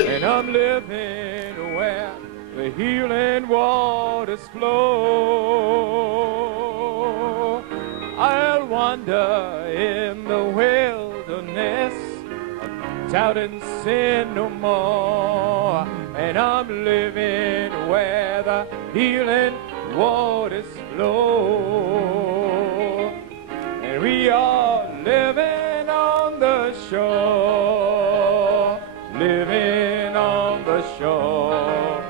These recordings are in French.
And I'm living where the healing waters flow. I'll wander in the wilderness, doubt and sin no more. And I'm living where the healing waters flow. And we are living on the shore, living on the shore.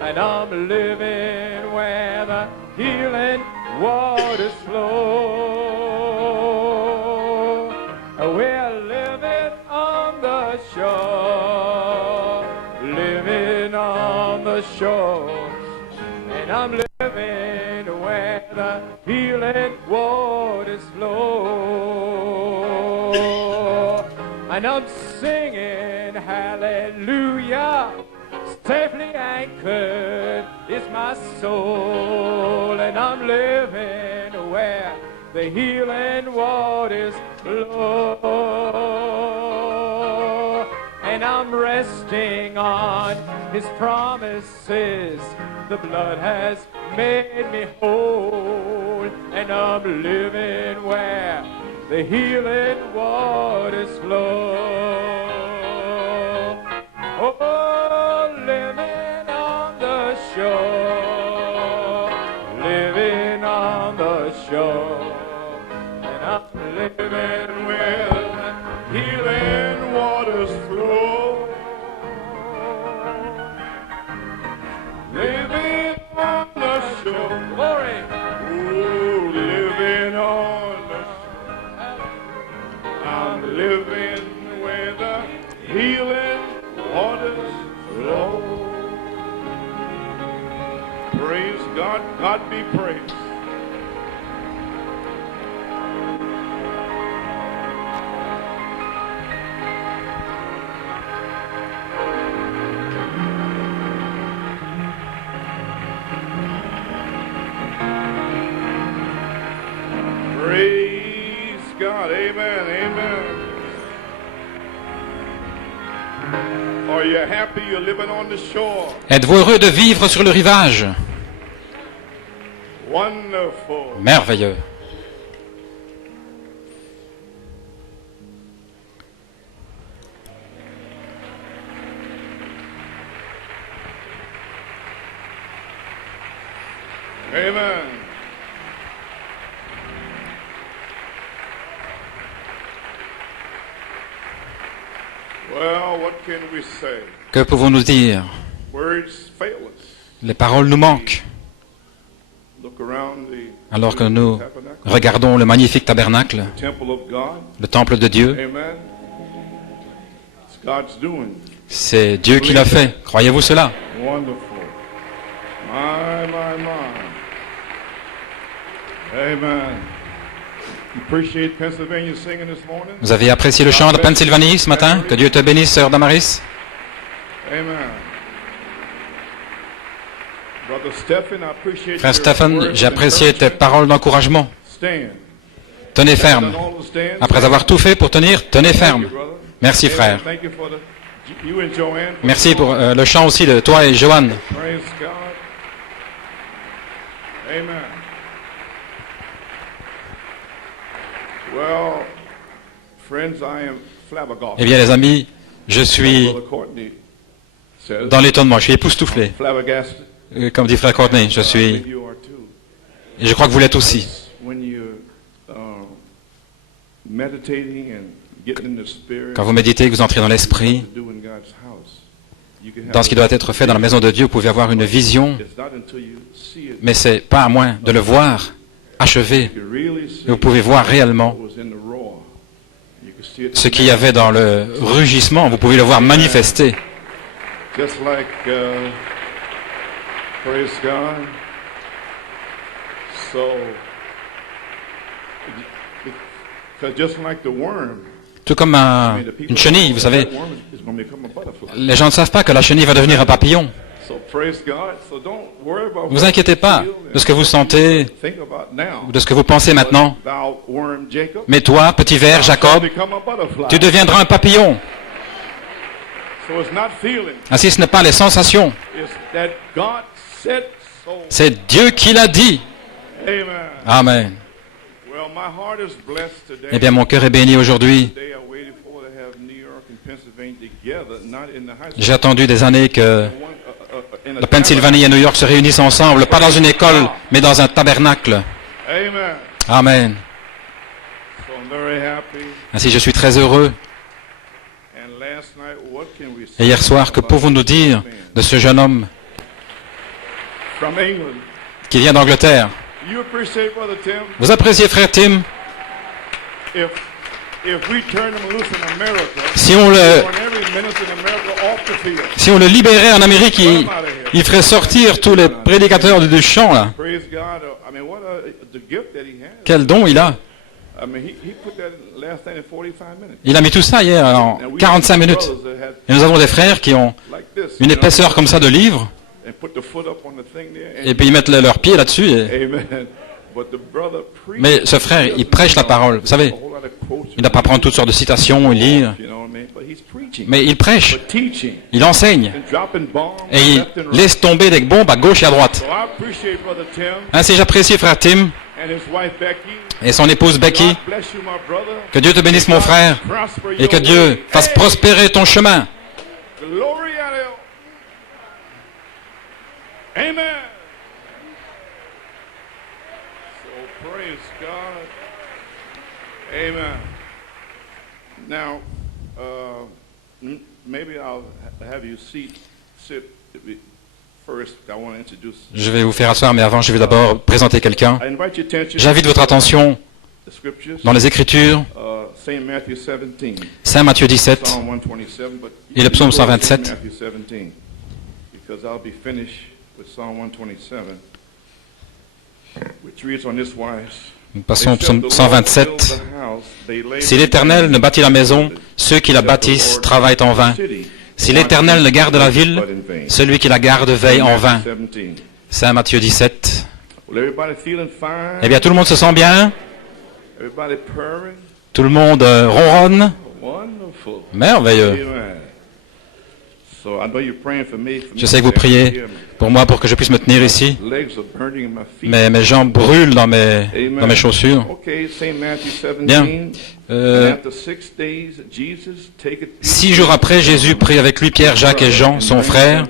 And I'm living where the healing waters flow. We're living on the shore, living on the shore. And I'm living where the healing waters flow. And I'm singing hallelujah. Safely anchored is my soul. And I'm living where the healing waters flow. And I'm resting on His promises. The blood has made me whole. And I'm living where the healing waters flow. Oh, living on the shore, living on the shore. And I'm living where the healing waters flow. Living on the shore. Glory. Ooh, living on the shore. I'm living where the healing waters flow. Praise God. God be praised. Praise God. Amen. Amen. Are you happy you're living on the shore? Êtes-vous heureux de vivre sur le rivage? Wonderful. Merveilleux. Amen. Well, what can we say? Que pouvons-nous dire? Words fail us. Les paroles nous manquent. Look around the Alors que nous tabernacle, regardons le magnifique tabernacle, temple of God. le temple de Dieu, Amen. It's God's doing. c'est Dieu qui l'a fait. Croyez-vous cela? Wonderful. My, my, my. Amen. You appreciate Pennsylvania singing this morning? Vous avez apprécié le chant de Pennsylvanie ce matin? Que Dieu te bénisse, sœur Damaris. Amen. Brother Stephen, I appreciate Frère your Stephen, words j'ai of apprécié tes encouragement. paroles d'encouragement. Stand. Tenez ferme. Done all the stands. Après avoir tout fait pour tenir, tenez Thank ferme. you, brother. Merci, Amen. frère. Thank you for you and Joanne for Merci the pour song. le chant aussi de toi et Joanne. Praise God. Amen. Well, friends, I am flabbergasted. Eh bien, les amis, je suis Brother Courtney says, dans l'étonnement, je suis époustouflé. flabbergasted. Comme dit frère Courtney, je I suis... think you are too. Et je crois que vous l'êtes aussi. When you're meditating and getting in the spirit, Quand vous méditez, que vous entrez dans l'esprit, to do in God's house, you can have dans ce qui doit être fait dans la maison de Dieu, vous pouvez avoir une vision, It's not until you see it, mais c'est pas à moins de le voir achevé. you really see Et vous pouvez voir réellement what was in the roar. You can see it ce qu'il y avait dans le rugissement, vous pouvez le voir manifester. just like praise God. So because just like the worm, Tout comme une chenille, vous savez, that worm is going to become a butterfly. les gens ne savent pas que la chenille va devenir un papillon. So praise God. So don't worry about Ne vous inquiétez pas de ce que vous sentez, think about now. ou de ce que vous pensez maintenant. Thou worm Jacob, Mais toi, petit ver, Jacob, become a butterfly. tu deviendras un papillon. So it's not feeling. Ainsi, ce n'est pas les sensations. It's that God said so. C'est Dieu qui l'a dit. Amen. Amen. Well, my heart is blessed today. Eh bien, mon cœur est béni aujourd'hui. Today I waited for to have New York and Pennsylvania together, not in the high school. J'ai attendu des années que In la Pennsylvanie et New York se réunissent ensemble, pas dans une école, mais dans un tabernacle. Amen. Amen. So I'm very happy. Ainsi, je suis très heureux. And last night, what can we Et say hier soir, que pouvons-nous dire de ce jeune homme from England? qui vient d'Angleterre? You appreciate Brother Tim? Vous appréciez frère Tim? If we turn him loose in America, Si on le, run every minister in America off the field. si on le libérait en Amérique, il ferait sortir tous les prédicateurs du champ, là. Praise God. I mean, what the gift that he has. Quel don il a. I mean, he put that last night in 45 minutes. Il a mis tout ça hier en 45 minutes. Et nous avons des frères qui ont Like this, une épaisseur comme ça de livres, and put the foot up on the thing there. et puis ils mettent leurs pieds là-dessus. Amen. But the brother preached. Mais ce frère, il prêche la parole. Vous savez, il n'a pas prendre toutes sortes de citations, il lit, You know what I mean? But he's preaching. mais il prêche, But teaching il enseigne, and dropping bombs et il left and right. laisse tomber des bombes à gauche et à droite. So I appreciate Brother Tim Ainsi, j'apprécie frère Tim and his wife Becky. et son épouse Becky. God bless you, my brother. Que Dieu te bénisse, mon frère, Prosper et que your Dieu way. fasse Hey, prospérer ton chemin. glory à Dieu. Amen. So praise God. Amen. Now, maybe I'll have you sit first. I want to introduce. Je vais vous faire asseoir, mais avant, je vais d'abord présenter quelqu'un. I invite your attention. J'invite votre attention The scriptures. dans les Écritures, Saint Matthew 17. Saint Matthieu 17 Psalm 127, but et le psaume 127. Matthew 17, because I'll be finished with Psalm 127, which reads on this wise. Nous passons au psaume 127. Si l'Éternel ne bâtit la maison, ceux qui la bâtissent travaillent en vain. Si l'Éternel ne garde la ville, celui qui la garde veille en vain. Saint Matthieu 17. Eh bien, tout le monde se sent bien, tout le monde ronronne. Merveilleux. Je sais que vous priez pour moi pour que je puisse me tenir ici, mais mes jambes brûlent dans mes chaussures. Bien. 6 jours après, Jésus prit avec lui Pierre, Jacques et Jean, son frère,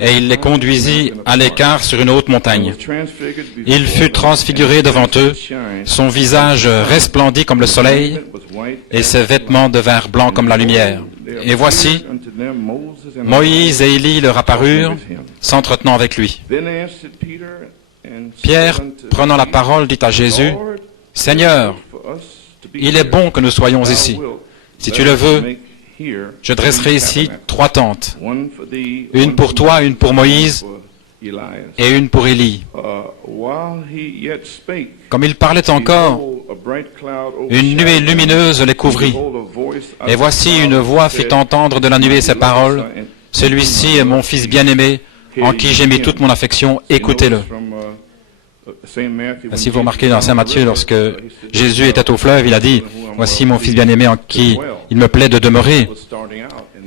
et il les conduisit à l'écart sur une haute montagne. Il fut transfiguré devant eux, son visage resplendit comme le soleil, et ses vêtements devinrent blancs comme la lumière. Et voici, Moïse et Élie leur apparurent, s'entretenant avec lui. Pierre, prenant la parole, dit à Jésus, « Seigneur, il est bon que nous soyons ici. Si tu le veux, je dresserai ici 3 tentes, une pour toi, une pour Moïse et une pour Élie. » Comme il parlait encore, une nuée lumineuse les couvrit. Et voici une voix fit entendre de la nuée ces paroles. « Celui-ci est mon fils bien-aimé, en qui j'ai mis toute mon affection, écoutez-le. » Si vous remarquez dans Saint Matthieu, lorsque Jésus était au fleuve, il a dit, « Voici mon fils bien-aimé en qui il me plaît de demeurer. »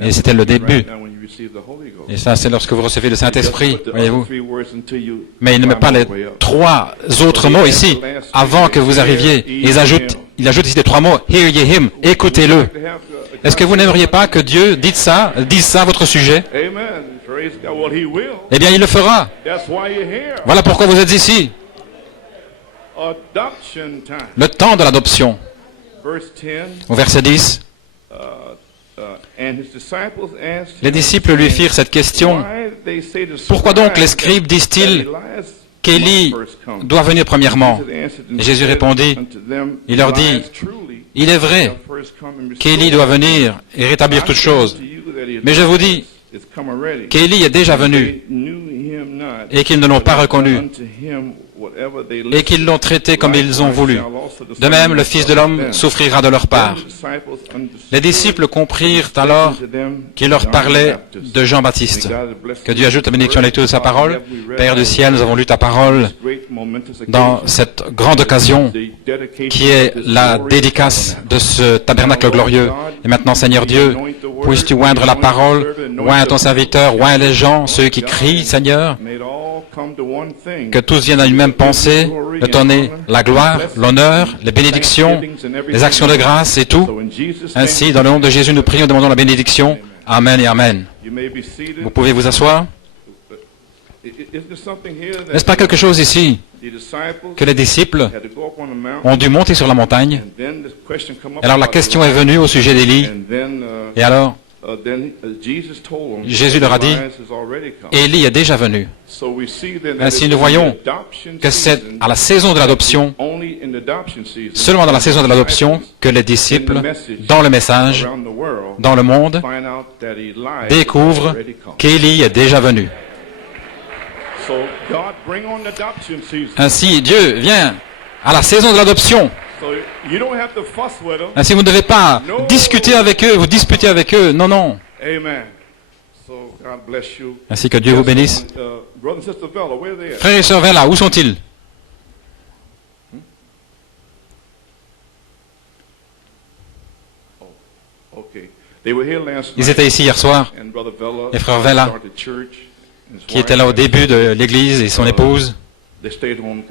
Et c'était le début. Et ça, c'est lorsque vous recevez le Saint-Esprit, voyez-vous. Mais il ne met pas les 3 autres mots ici, avant que vous arriviez. Il ajoute ici les 3 mots, « Hear ye him », écoutez-le. Est-ce que vous n'aimeriez pas que Dieu dise ça à votre sujet? Eh bien, il le fera. Voilà pourquoi vous êtes ici. Le temps de l'adoption. Au verset 10, les disciples lui firent cette question. « Pourquoi donc les scribes disent-ils qu'Élie doit venir premièrement ?» Et Jésus répondit, il leur dit, « Il est vrai qu'Élie doit venir et rétablir toutes choses. Mais je vous dis qu'Élie est déjà venu et qu'ils ne l'ont pas reconnu. et qu'ils l'ont traité comme ils ont voulu. De même, le Fils de l'homme souffrira de leur part. Les disciples comprirent alors qu'il leur parlait de Jean-Baptiste. Que Dieu ajoute la bénédiction à la lecture de sa parole. Père du ciel, nous avons lu ta parole dans cette grande occasion qui est la dédicace de ce tabernacle glorieux. Et maintenant, Seigneur Dieu, puisses-tu oindre la parole, oins ton serviteur, oins les gens, ceux qui crient, Seigneur, que tous viennent à une même pensée, de donner la gloire, l'honneur, les bénédictions, les actions de grâce et tout. Ainsi, dans le nom de Jésus, nous prions, demandons la bénédiction. Amen et Amen. Vous pouvez vous asseoir. N'est-ce pas quelque chose ici que les disciples ont dû monter sur la montagne? Alors la question est venue au sujet d'Élie. Et alors, Jésus leur a dit, Élie est déjà venu. Ainsi, nous voyons que c'est à la saison de l'adoption, seulement dans la saison de l'adoption, que les disciples, dans le message, dans le monde, découvrent qu'Élie est déjà venu. Ainsi, Dieu vient à la saison de l'adoption. Ainsi, vous ne devez pas discuter avec eux, vous disputer avec eux. Non, non. Ainsi que Dieu vous bénisse. Frères et sœurs Vella, où sont-ils? Ils étaient ici hier soir. Et frère Vella, qui était là au début de l'église, et son épouse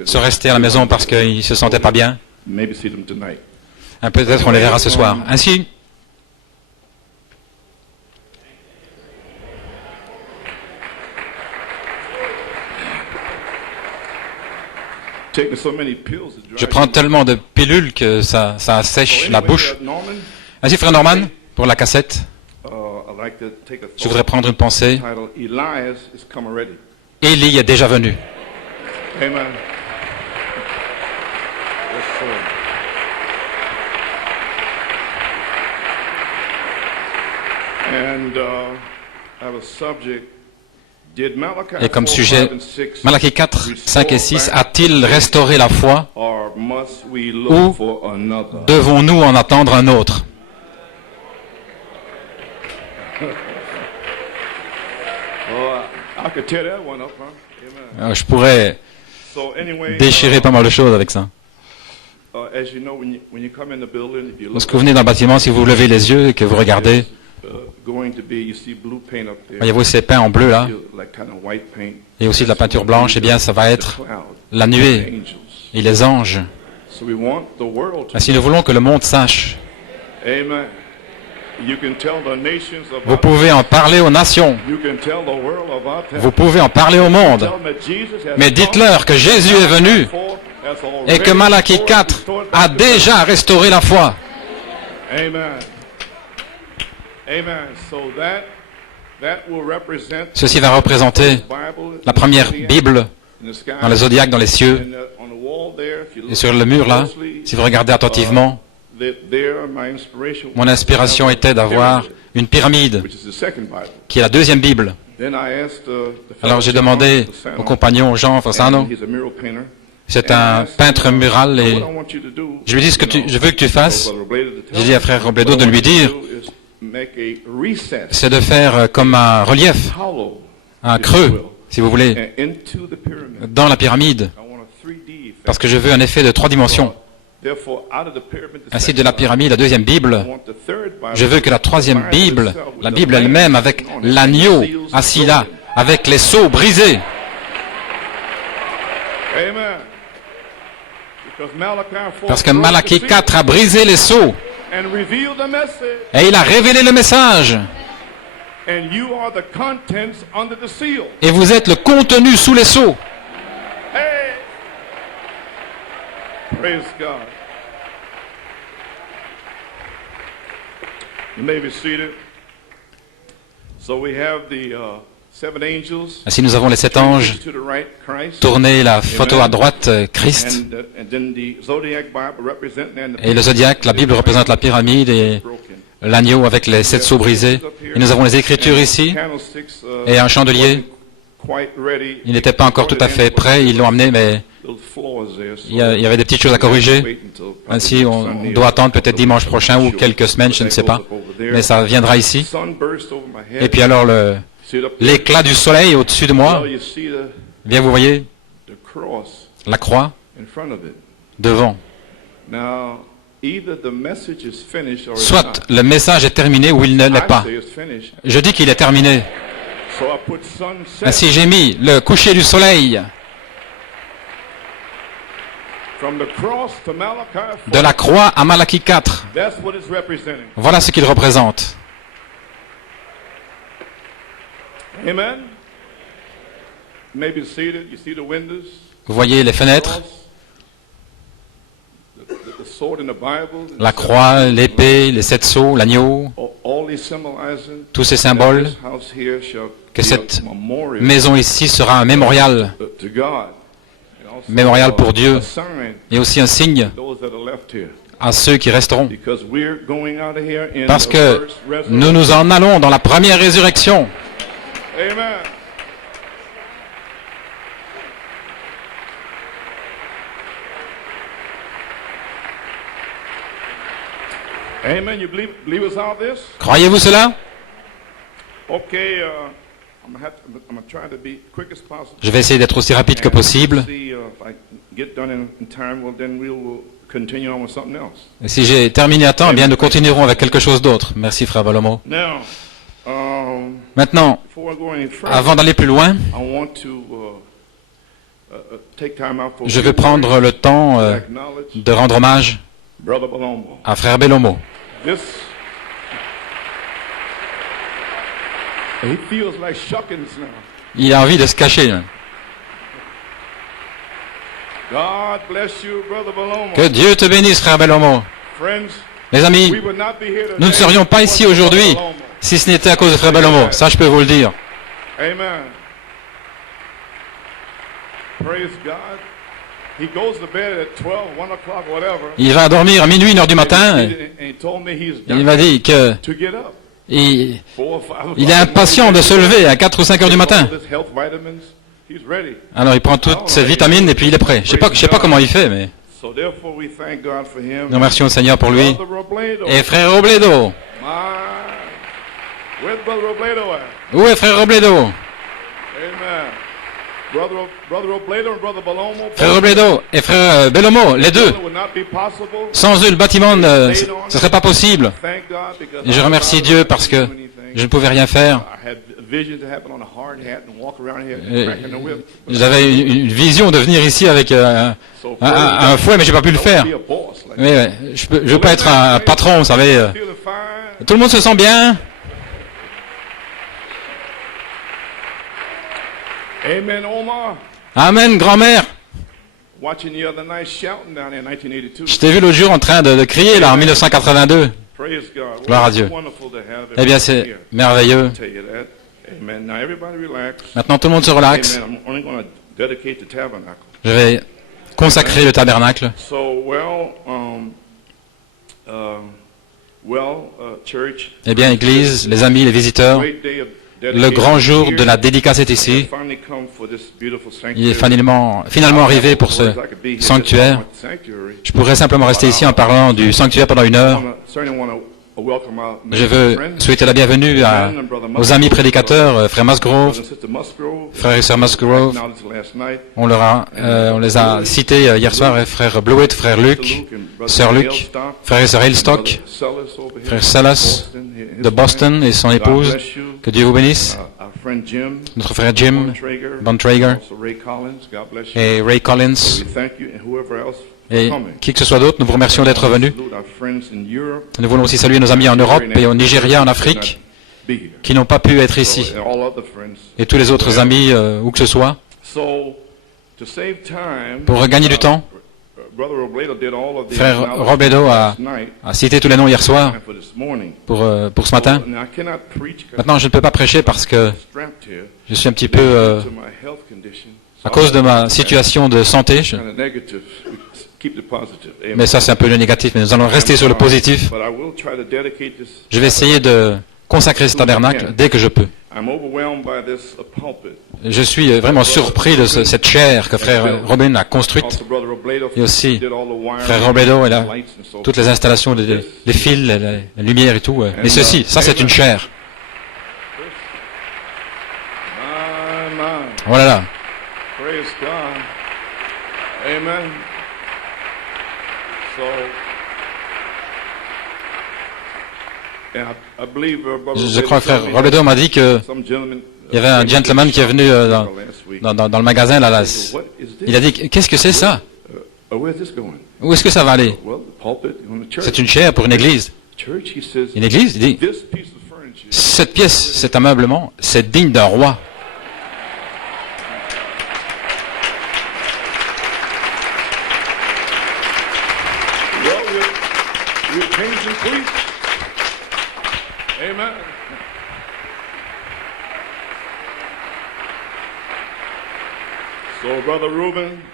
sont restés à la maison parce qu'ils ne se sentaient pas bien. Peut-être on les verra ce soir. Ainsi, je prends tellement de pilules que ça assèche la bouche. Ainsi, frère Norman, pour la cassette, je voudrais prendre une pensée. Élie est déjà venu. Amen. Et comme sujet, Malachie 4, 5 et 6, a-t-il restauré la foi ou devons-nous en attendre un autre? Je pourrais déchirer pas mal de choses avec ça. Lorsque vous venez dans le bâtiment, si vous levez les yeux et que vous regardez, voyez-vous ces peints en bleu là, et aussi de la peinture blanche, eh bien ça va être la nuée et les anges. Ainsi, nous voulons que le monde sache. Vous pouvez en parler aux nations. Vous pouvez en parler au monde. Mais dites-leur que Jésus est venu et que Malachie 4 a déjà restauré la foi. Ceci va représenter la première Bible dans les zodiaques, dans les cieux. Et sur le mur là, si vous regardez attentivement, mon inspiration était d'avoir une pyramide, qui est la deuxième Bible. Alors j'ai demandé au compagnon Jean Fasano, c'est un peintre mural, et je lui dis ce que je veux que tu fasses. J'ai dit à frère Robledo de lui dire, c'est de faire comme un relief, un creux, si vous voulez, dans la pyramide, parce que je veux un effet de 3 dimensions. Ainsi, de la pyramide, la deuxième Bible, je veux que la troisième Bible, la Bible elle-même, avec l'agneau assis là, avec les sceaux brisés. Parce que Malachie 4 a brisé les sceaux. Et il a révélé le message. Et vous êtes le contenu sous les sceaux. Praise God. You may be seated. So we have the 7 angels. Ainsi, nous avons les 7 anges. Tournez la photo à droite, Christ. Et le zodiaque, la Bible représente la pyramide et l'agneau avec les 7 sceaux brisés. Et nous avons les Écritures ici et un chandelier. Il n'était pas encore tout à fait prêt. Ils l'ont amené, mais Il y avait des petites choses à corriger. Ainsi, on doit attendre peut-être dimanche prochain ou quelques semaines, je ne sais pas. Mais ça viendra ici. Et puis alors, l'éclat du soleil au-dessus de moi, bien vous voyez, la croix devant. Soit le message est terminé ou il ne l'est pas. Je dis qu'il est terminé. Ainsi, j'ai mis le coucher du soleil de la croix à Malachie 4. Voilà ce qu'il représente. Vous voyez les fenêtres, la croix, l'épée, les 7 sceaux, l'agneau, tous ces symboles, que cette maison ici sera un mémorial pour Dieu, et aussi un signe à ceux qui resteront. Parce que nous nous en allons dans la première résurrection. Croyez-vous cela? Je vais essayer d'être aussi rapide que possible. Et si j'ai terminé à temps, eh bien nous continuerons avec quelque chose d'autre. Merci, frère Balomo. Maintenant, avant d'aller plus loin, je vais prendre le temps de rendre hommage à frère Belomo. Il a envie de se cacher. Que Dieu te bénisse, frère Belomo. Mes amis, nous ne serions pas ici aujourd'hui si ce n'était à cause de frère Belomo. Ça, je peux vous le dire. Il va dormir à minuit, 1h du matin. Il m'a dit que il est impatient de se lever à 4 ou 5 heures du matin. Alors il prend toutes ces vitamines et puis il est prêt. Je sais pas comment il fait, mais nous remercions le Seigneur pour lui. Et frère Robledo. Où est frère Robledo? Frère Robledo et frère Belomo, les deux. Sans eux, le bâtiment ne serait pas possible. Et je remercie Dieu parce que je ne pouvais rien faire. J'avais une vision de venir ici avec un fouet, mais j'ai pas pu le faire. Mais je veux pas être un patron, vous savez. Tout le monde se sent bien. Amen, grand-mère. Je t'ai vu l'autre jour en train de crier là en 1982. Gloire à Dieu. Eh bien, c'est merveilleux. Maintenant, tout le monde se relaxe. Je vais consacrer le tabernacle. Eh bien, Église, les amis, les visiteurs, le grand jour de la dédicace est ici. Il est finalement arrivé pour ce sanctuaire. Je pourrais simplement rester ici en parlant du sanctuaire pendant 1 heure. Je veux souhaiter la bienvenue aux amis prédicateurs, frère Musgrove, frère et sœur Musgrove. On les a cités hier soir, frère Blewett, frère Luke, sœur Luke, frère et sœur Hillstock, frère Salas de Boston et son épouse. Que Dieu vous bénisse. Notre frère Jim Bontrager et Ray Collins et qui que ce soit d'autre, nous vous remercions d'être venus. Nous voulons aussi saluer nos amis en Europe et au Nigeria, en Afrique, qui n'ont pas pu être ici. Et tous les autres amis, où que ce soit. Pour gagner du temps, frère Robledo a cité tous les noms hier soir pour ce matin. Maintenant, je ne peux pas prêcher parce que je suis un petit peu, à cause de ma situation de santé, mais ça c'est un peu le négatif, mais nous allons rester sur le positif. Je vais essayer de consacrer ce tabernacle dès que je peux. Je suis vraiment surpris de cette chaire que frère Robin a construite. Et aussi, frère Robledo, il a toutes les installations, les fils, la lumière et tout. Mais ceci, ça c'est une chaire. Voilà là. Amen. Je crois que frère Robledo m'a dit que il y avait un gentleman qui est venu dans le magasin là. Il a dit, qu'est-ce que c'est ça? Où est-ce que ça va aller? C'est une chaire pour une église. Une église? Il dit, cette pièce, cet ameublement, c'est digne d'un roi. Amen.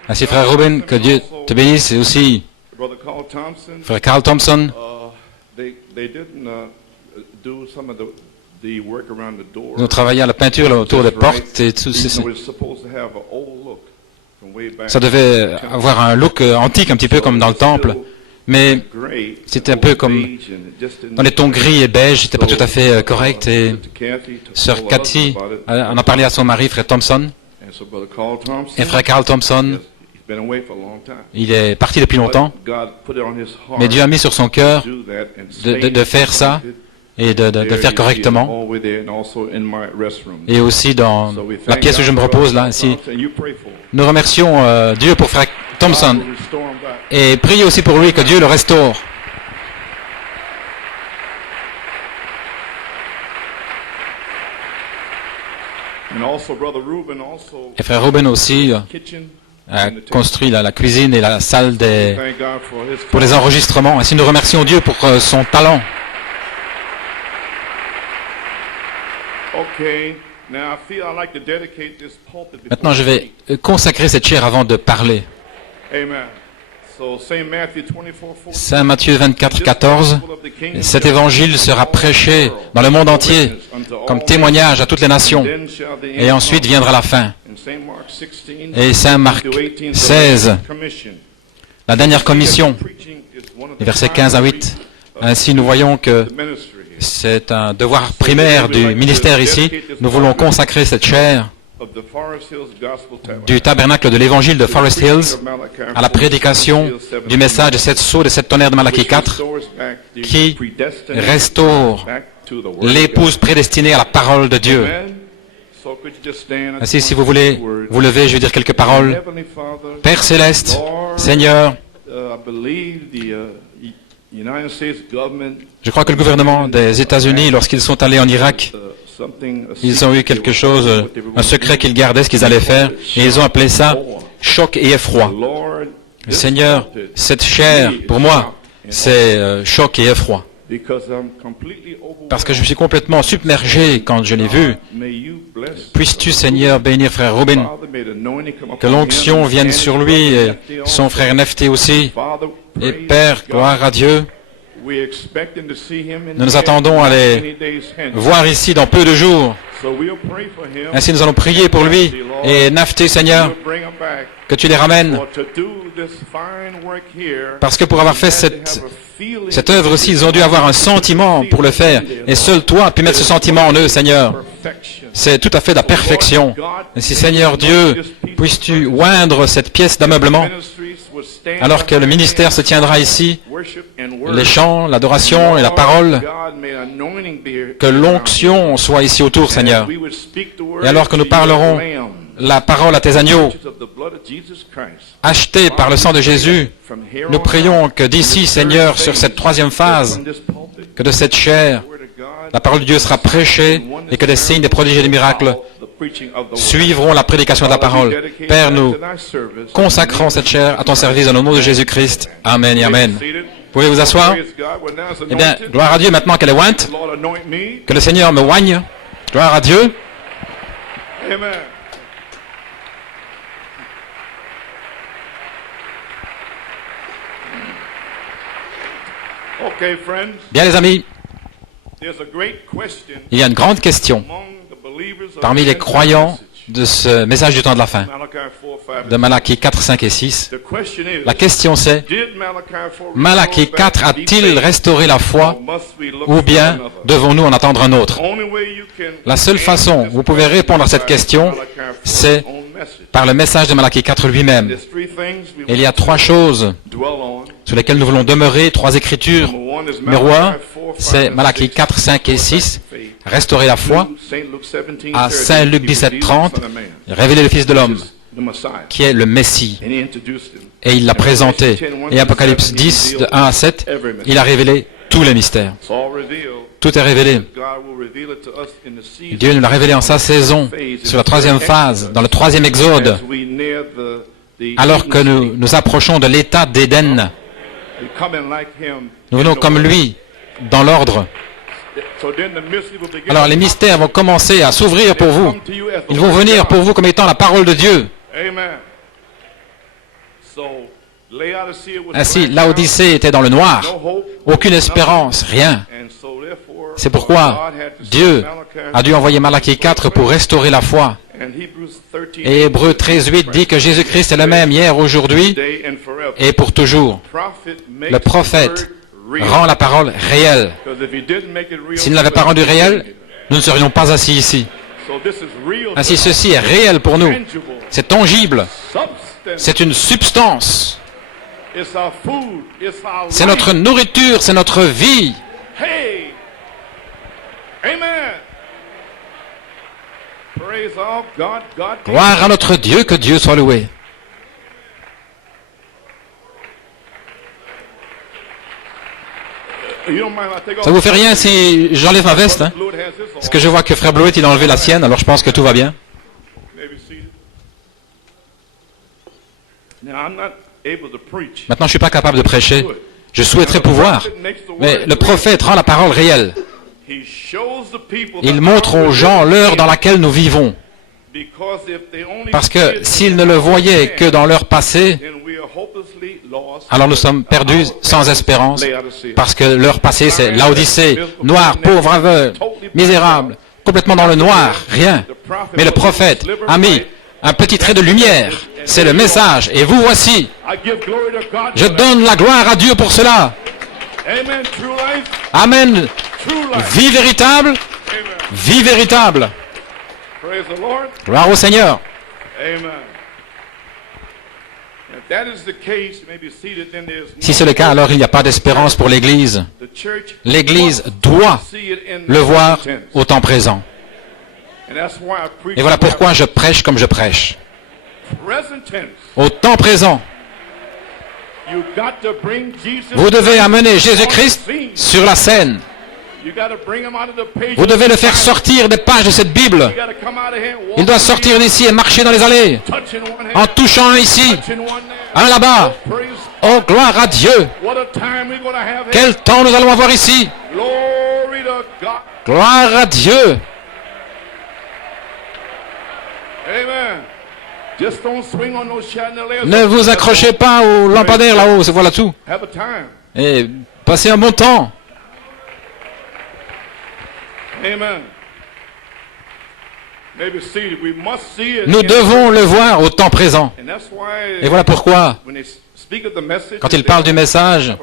Ainsi, frère Ruben, que Dieu te bénisse, et aussi frère Carl Thompson. Ils ont travaillé à la peinture là, autour des portes et tout. Ça devait avoir un look antique, un petit peu comme dans le temple. Mais c'était un peu comme dans les tons gris et beige, c'était pas tout à fait correct. Et sœur Cathy en a parlé à son mari, frère Thompson. Et frère Carl Thompson, il est parti depuis longtemps, mais Dieu a mis sur son cœur de faire ça et de le faire correctement. Et aussi dans la pièce où je me repose là, ici, nous remercions Dieu pour frère Thompson. Et priez aussi pour lui que Dieu le restaure. Et frère Ruben aussi a construit la cuisine et la salle pour les enregistrements. Ainsi nous remercions Dieu pour son talent. Maintenant je vais consacrer cette chaire avant de parler. Saint Matthieu 24, 14, cet évangile sera prêché dans le monde entier comme témoignage à toutes les nations. Et ensuite viendra la fin. Et Saint Marc 16, la dernière commission, les versets 15 à 8. Ainsi nous voyons que c'est un devoir primaire du ministère ici. Nous voulons consacrer cette chaire du tabernacle de l'évangile de Forest Hills à la prédication du message des 7 sceaux, des 7 tonnerres de Malachie 4 qui restaure l'épouse prédestinée à la parole de Dieu. Ainsi, si vous voulez vous lever, je vais dire quelques paroles. Père Céleste, Seigneur, je crois que le gouvernement des États-Unis, lorsqu'ils sont allés en Irak, ils ont eu quelque chose, un secret qu'ils gardaient, ce qu'ils allaient faire, et ils ont appelé ça choc et effroi. Seigneur, cette chair, pour moi, c'est choc et effroi. Parce que je me suis complètement submergé quand je l'ai vu. Puisses-tu, Seigneur, bénir frère Ruben, que l'onction vienne sur lui, et son frère Nephthé aussi. Et Père, gloire à Dieu. Nous nous attendons à les voir ici dans peu de jours. Ainsi nous allons prier pour lui et Nephthé, Seigneur, que tu les ramènes. Parce que pour avoir fait cette œuvre-ci, ils ont dû avoir un sentiment pour le faire. Et seul toi as pu mettre ce sentiment en eux, Seigneur. C'est tout à fait de la perfection. Ainsi, Seigneur Dieu, puisses-tu oindre cette pièce d'ameublement alors que le ministère se tiendra ici, les chants, l'adoration et la parole, que l'onction soit ici autour, Seigneur. Et alors que nous parlerons la parole à tes agneaux, achetés par le sang de Jésus, nous prions que d'ici, Seigneur, sur cette troisième phase, que de cette chair, la parole de Dieu sera prêchée et que des signes, des prodiges et des miracles suivront la prédication de la parole. Père, nous consacrons cette chair à ton service dans le nom de Jésus-Christ. Amen et Amen. Vous pouvez vous asseoir? Eh bien, gloire à Dieu maintenant qu'elle est ointe. Que le Seigneur me oigne. Gloire à Dieu. Bien les amis, il y a une grande question parmi les croyants de ce message du temps de la fin, de Malachie 4, 5 et 6. La question c'est, Malachie 4 a-t-il restauré la foi ou bien devons-nous en attendre un autre? La seule façon où vous pouvez répondre à cette question, c'est par le message de Malachie 4 lui-même. Et il y a trois choses sur lesquelles nous voulons demeurer, trois écritures. Numéro 1, c'est Malachie 4, 5 et 6, restaurer la foi. À Saint Luc 17, 30, révéler le Fils de l'homme, qui est le Messie. Et il l'a présenté. Et Apocalypse 10, de 1 à 7, il a révélé tous les mystères. Tout est révélé. Dieu nous l'a révélé en sa saison, sur la troisième phase, dans le troisième exode, alors que nous nous approchons de l'état d'Éden. Nous venons comme lui, dans l'ordre. Alors les mystères vont commencer à s'ouvrir pour vous. Ils vont venir pour vous comme étant la parole de Dieu. Ainsi, Laodicée était dans le noir. Aucune espérance, rien. C'est pourquoi Dieu a dû envoyer Malachie 4 pour restaurer la foi. Et Hébreux 13.8 dit que Jésus-Christ est le même hier, aujourd'hui et pour toujours. Le prophète rend la parole réelle. S'il ne l'avait pas rendu réelle, nous ne serions pas assis ici. Ainsi, ceci est réel pour nous. C'est tangible. C'est une substance. C'est notre nourriture, c'est notre vie. Gloire à notre Dieu, que Dieu soit loué. Ça vous fait rien si j'enlève ma veste, hein? Parce que je vois que Frère Bleuet, il a enlevé la sienne, alors je pense que tout va bien. Maintenant, je ne suis pas capable de prêcher. Je souhaiterais pouvoir. Mais le prophète rend la parole réelle. Il montre aux gens l'heure dans laquelle nous vivons. Parce que s'ils ne le voyaient que dans leur passé, alors nous sommes perdus sans espérance. Parce que leur passé, c'est Laodicée, noir, pauvre, aveugle, misérable, complètement dans le noir, rien. Mais le prophète a mis un petit trait de lumière. C'est le message. Et vous voici. Je donne la gloire à Dieu pour cela. Amen. Vie véritable. Vie véritable. Gloire au Seigneur. Si c'est le cas, alors il n'y a pas d'espérance pour l'Église. L'Église doit le voir au temps présent. Et voilà pourquoi je prêche comme je prêche. Au temps présent. Vous devez amener Jésus-Christ sur la scène. Vous devez le faire sortir des pages de cette Bible. Il doit sortir d'ici et marcher dans les allées, en touchant un ici, un là-bas. Oh, gloire à Dieu! Quel temps nous allons avoir ici! Gloire à Dieu! Ne vous accrochez pas aux lampadaires là-haut, voilà tout. Et passez un bon temps. Nous devons le voir au temps présent. Et voilà pourquoi, quand ils parlent du message,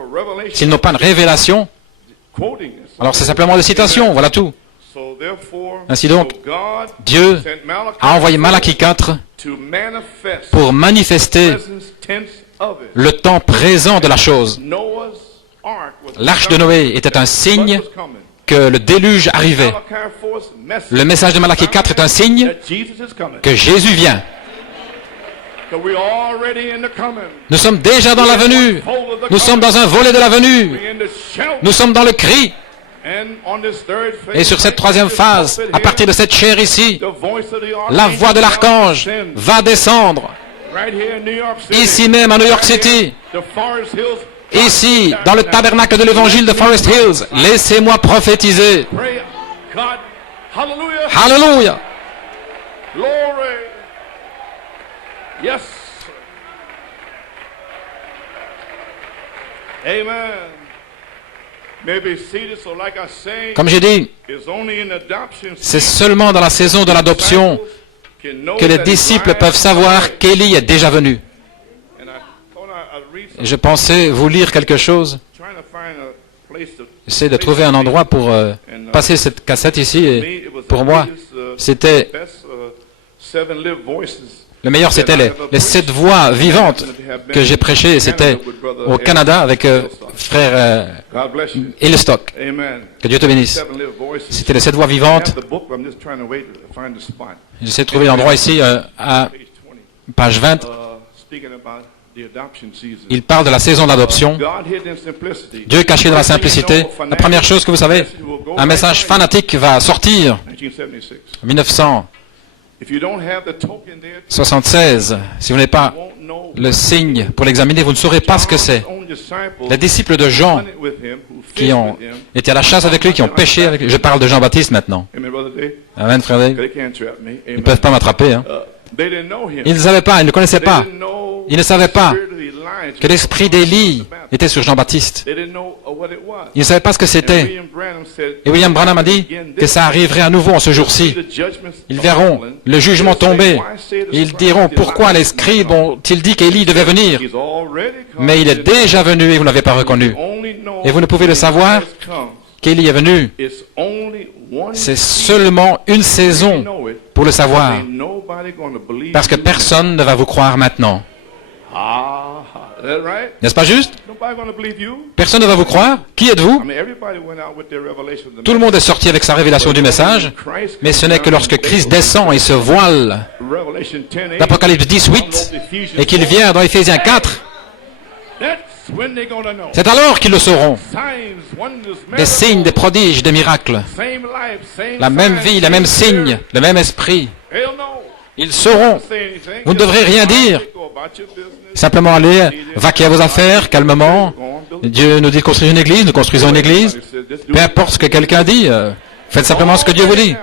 s'ils n'ont pas de révélation, alors c'est simplement des citations, voilà tout. Ainsi donc, Dieu a envoyé Malachie 4 pour manifester le temps présent de la chose. L'arche de Noé était un signe que le déluge arrivait. Le message de Malachie 4 est un signe que Jésus vient. Nous sommes déjà dans la venue. Nous sommes dans un volet de la venue. Nous sommes dans le cri. Et sur cette troisième phase, à partir de cette chair ici, la voix de l'archange va descendre. Ici même à New York City. Ici, dans le tabernacle de l'évangile de Forest Hills, laissez-moi prophétiser. Hallelujah. Comme j'ai dit, c'est seulement dans la saison de l'adoption que les disciples peuvent savoir qu'Élie est déjà venu. Je pensais vous lire quelque chose. J'essaie de trouver un endroit pour passer cette cassette ici. Et pour moi, c'était le meilleur, c'était les 7 voix vivantes que j'ai prêchées. C'était au Canada avec frère Hillestock. Que Dieu te bénisse. C'était les 7 voix vivantes. J'essaie de trouver l'endroit ici à page 20. Il parle de la saison d'adoption. Dieu est caché dans la simplicité. La première chose que vous savez, un message fanatique va sortir en 1976. Si vous n'avez pas le signe pour l'examiner, vous ne saurez pas ce que c'est. Les disciples de Jean qui ont été à la chasse avec lui, qui ont péché avec lui. Je parle de Jean-Baptiste maintenant. Amen, frère Dave. Ils ne peuvent pas m'attraper. Hein. Ils ne savaient pas, ils ne connaissaient pas. Ils ne savaient pas que l'esprit d'Élie était sur Jean-Baptiste. Ils ne savaient pas ce que c'était. Et William Branham a dit que ça arriverait à nouveau en ce jour-ci. Ils verront le jugement tomber. Ils diront, pourquoi les scribes ont-ils dit qu'Élie devait venir? Mais il est déjà venu et vous ne l'avez pas reconnu. Et vous ne pouvez le savoir qu'Élie est venu. C'est seulement une saison pour le savoir. Parce que personne ne va vous croire maintenant. N'est-ce pas juste? Personne ne va vous croire. Qui êtes-vous? Tout le monde est sorti avec sa révélation du message, mais ce n'est que lorsque Christ descend et se voile, d'Apocalypse 18, et qu'il vient dans Éphésiens 4, c'est alors qu'ils le sauront. Des signes, des prodiges, des miracles. La même vie, les mêmes signes, le même esprit. Ils sauront. Vous ne devrez rien dire. Simplement aller vaquer à vos affaires, calmement. Dieu nous dit de construire une église, nous construisons une église. Peu importe ce que quelqu'un dit, faites simplement ce que Dieu vous dit.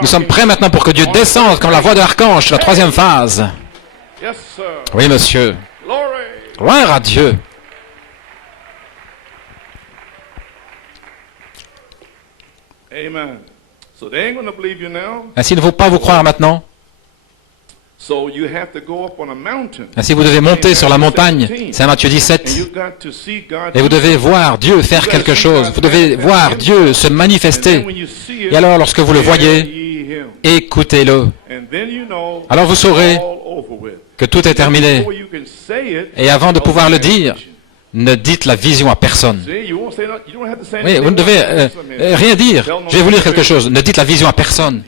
Nous sommes prêts maintenant pour que Dieu descende comme la voix de l'archange, la 3e phase. Oui, monsieur. Gloire à Dieu. Ainsi, il ne faut pas vous croire maintenant. Ainsi, vous devez monter sur la montagne. C'est Matthieu 17. Et vous devez voir Dieu faire quelque chose. Vous devez voir Dieu se manifester. Et alors, lorsque vous le voyez, écoutez-le. Alors, vous saurez que tout est terminé. Et avant de pouvoir le dire, ne dites la vision à personne. Oui, vous ne devez rien dire. Je vais vous lire quelque chose. Ne dites la vision à personne.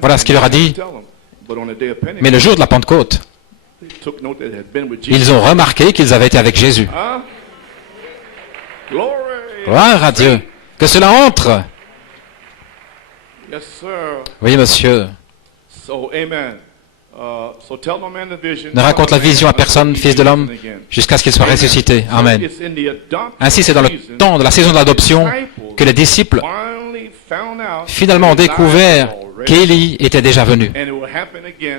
Voilà ce qu'il leur a dit. Mais le jour de la Pentecôte, ils ont remarqué qu'ils avaient été avec Jésus. Gloire à Dieu. Que cela entre. Oui, monsieur. Ne raconte la vision à personne, fils de l'homme, jusqu'à ce qu'il soit ressuscité. Amen. Ainsi, c'est dans le temps de la saison de l'adoption que les disciples finalement ont découvert qu'Élie était déjà venu.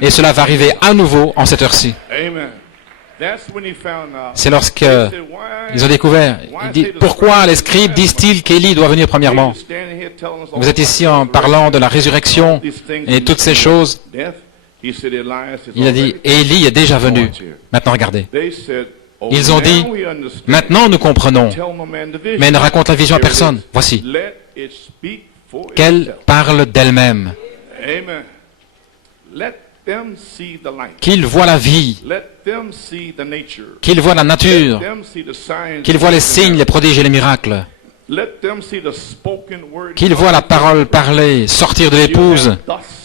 Et cela va arriver à nouveau en cette heure-ci. C'est lorsqu'ils ont découvert. Ils disent, pourquoi les scribes disent-ils qu'Élie doit venir premièrement? Vous êtes ici en parlant de la résurrection et toutes ces choses. Il a dit, Élie est déjà venu. Maintenant, regardez. Ils ont dit, maintenant nous comprenons, mais ne raconte la vision à personne. Voici. Qu'elle parle d'elle-même. Qu'ils voient la vie, qu'ils voient la nature, qu'ils voient les signes, les prodiges et les miracles, qu'ils voient la parole parlée, sortir de l'épouse.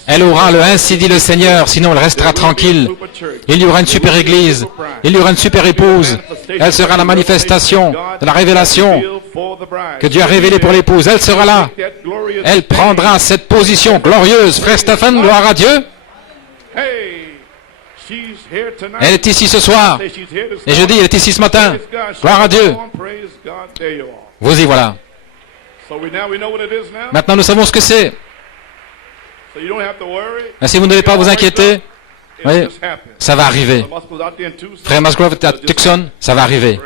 Elle aura le ainsi dit le Seigneur, sinon elle restera tranquille. Il y aura une super église, il y aura une super épouse. Elle sera la manifestation de la révélation que Dieu a révélée pour l'épouse. Elle sera là. Elle prendra cette position glorieuse. Frère Stephen, gloire à Dieu. Elle est ici ce soir. Et je dis, elle est ici ce matin. Gloire à Dieu. Vous y voilà. Maintenant, nous savons ce que c'est. Ainsi, vous ne devez pas vous inquiéter. Oui, ça va arriver. Frère Musgrove à Tucson, ça va arriver.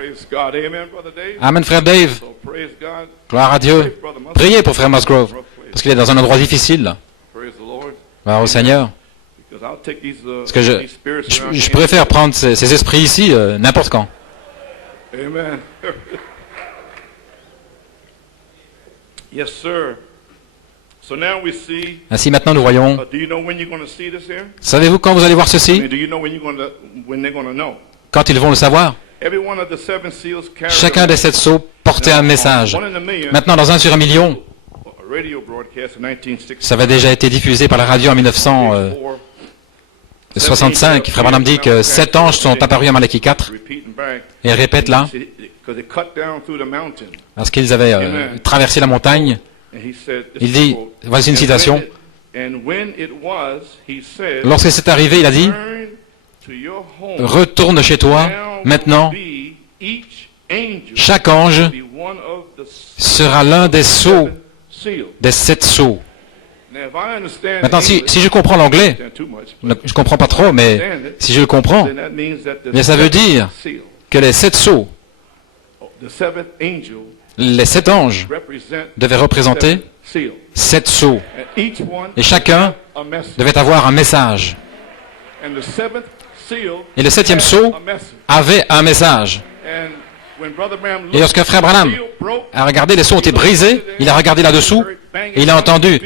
Amen, frère Dave. Gloire à Dieu. Priez pour frère Musgrove, parce qu'il est dans un endroit difficile, là. Gloire au Seigneur. Parce que je préfère prendre ces esprits ici n'importe quand. Amen. Yes, sir. So now we see. Ainsi maintenant nous voyons. Do you know when you're going to see this here? Savez-vous quand vous allez voir ceci? Do you know when they're going to know? Quand ils vont le savoir. Every one of the seven seals carried Chacun des 7 sceaux portait un message. Maintenant, dans 1 sur 1 million, ça avait déjà été diffusé par la radio en 1965. Frère Branham dit que 7 anges sont apparus à Malachie 4. Et il répète là, parce qu'ils avaient traversé la montagne. Il dit, voici une citation, lorsque c'est arrivé, il a dit, retourne chez toi, maintenant, chaque ange sera l'un des sceaux, des 7 sceaux. Maintenant, si je comprends l'anglais, je ne comprends pas trop, mais si je le comprends, bien ça veut dire que les 7 sceaux, les 7 anges devaient représenter 7 sceaux. Et chacun devait avoir un message. Et le 7e sceau avait un message. Et lorsque frère Branham a regardé, les sceaux ont été brisés, il a regardé là-dessous, et il a entendu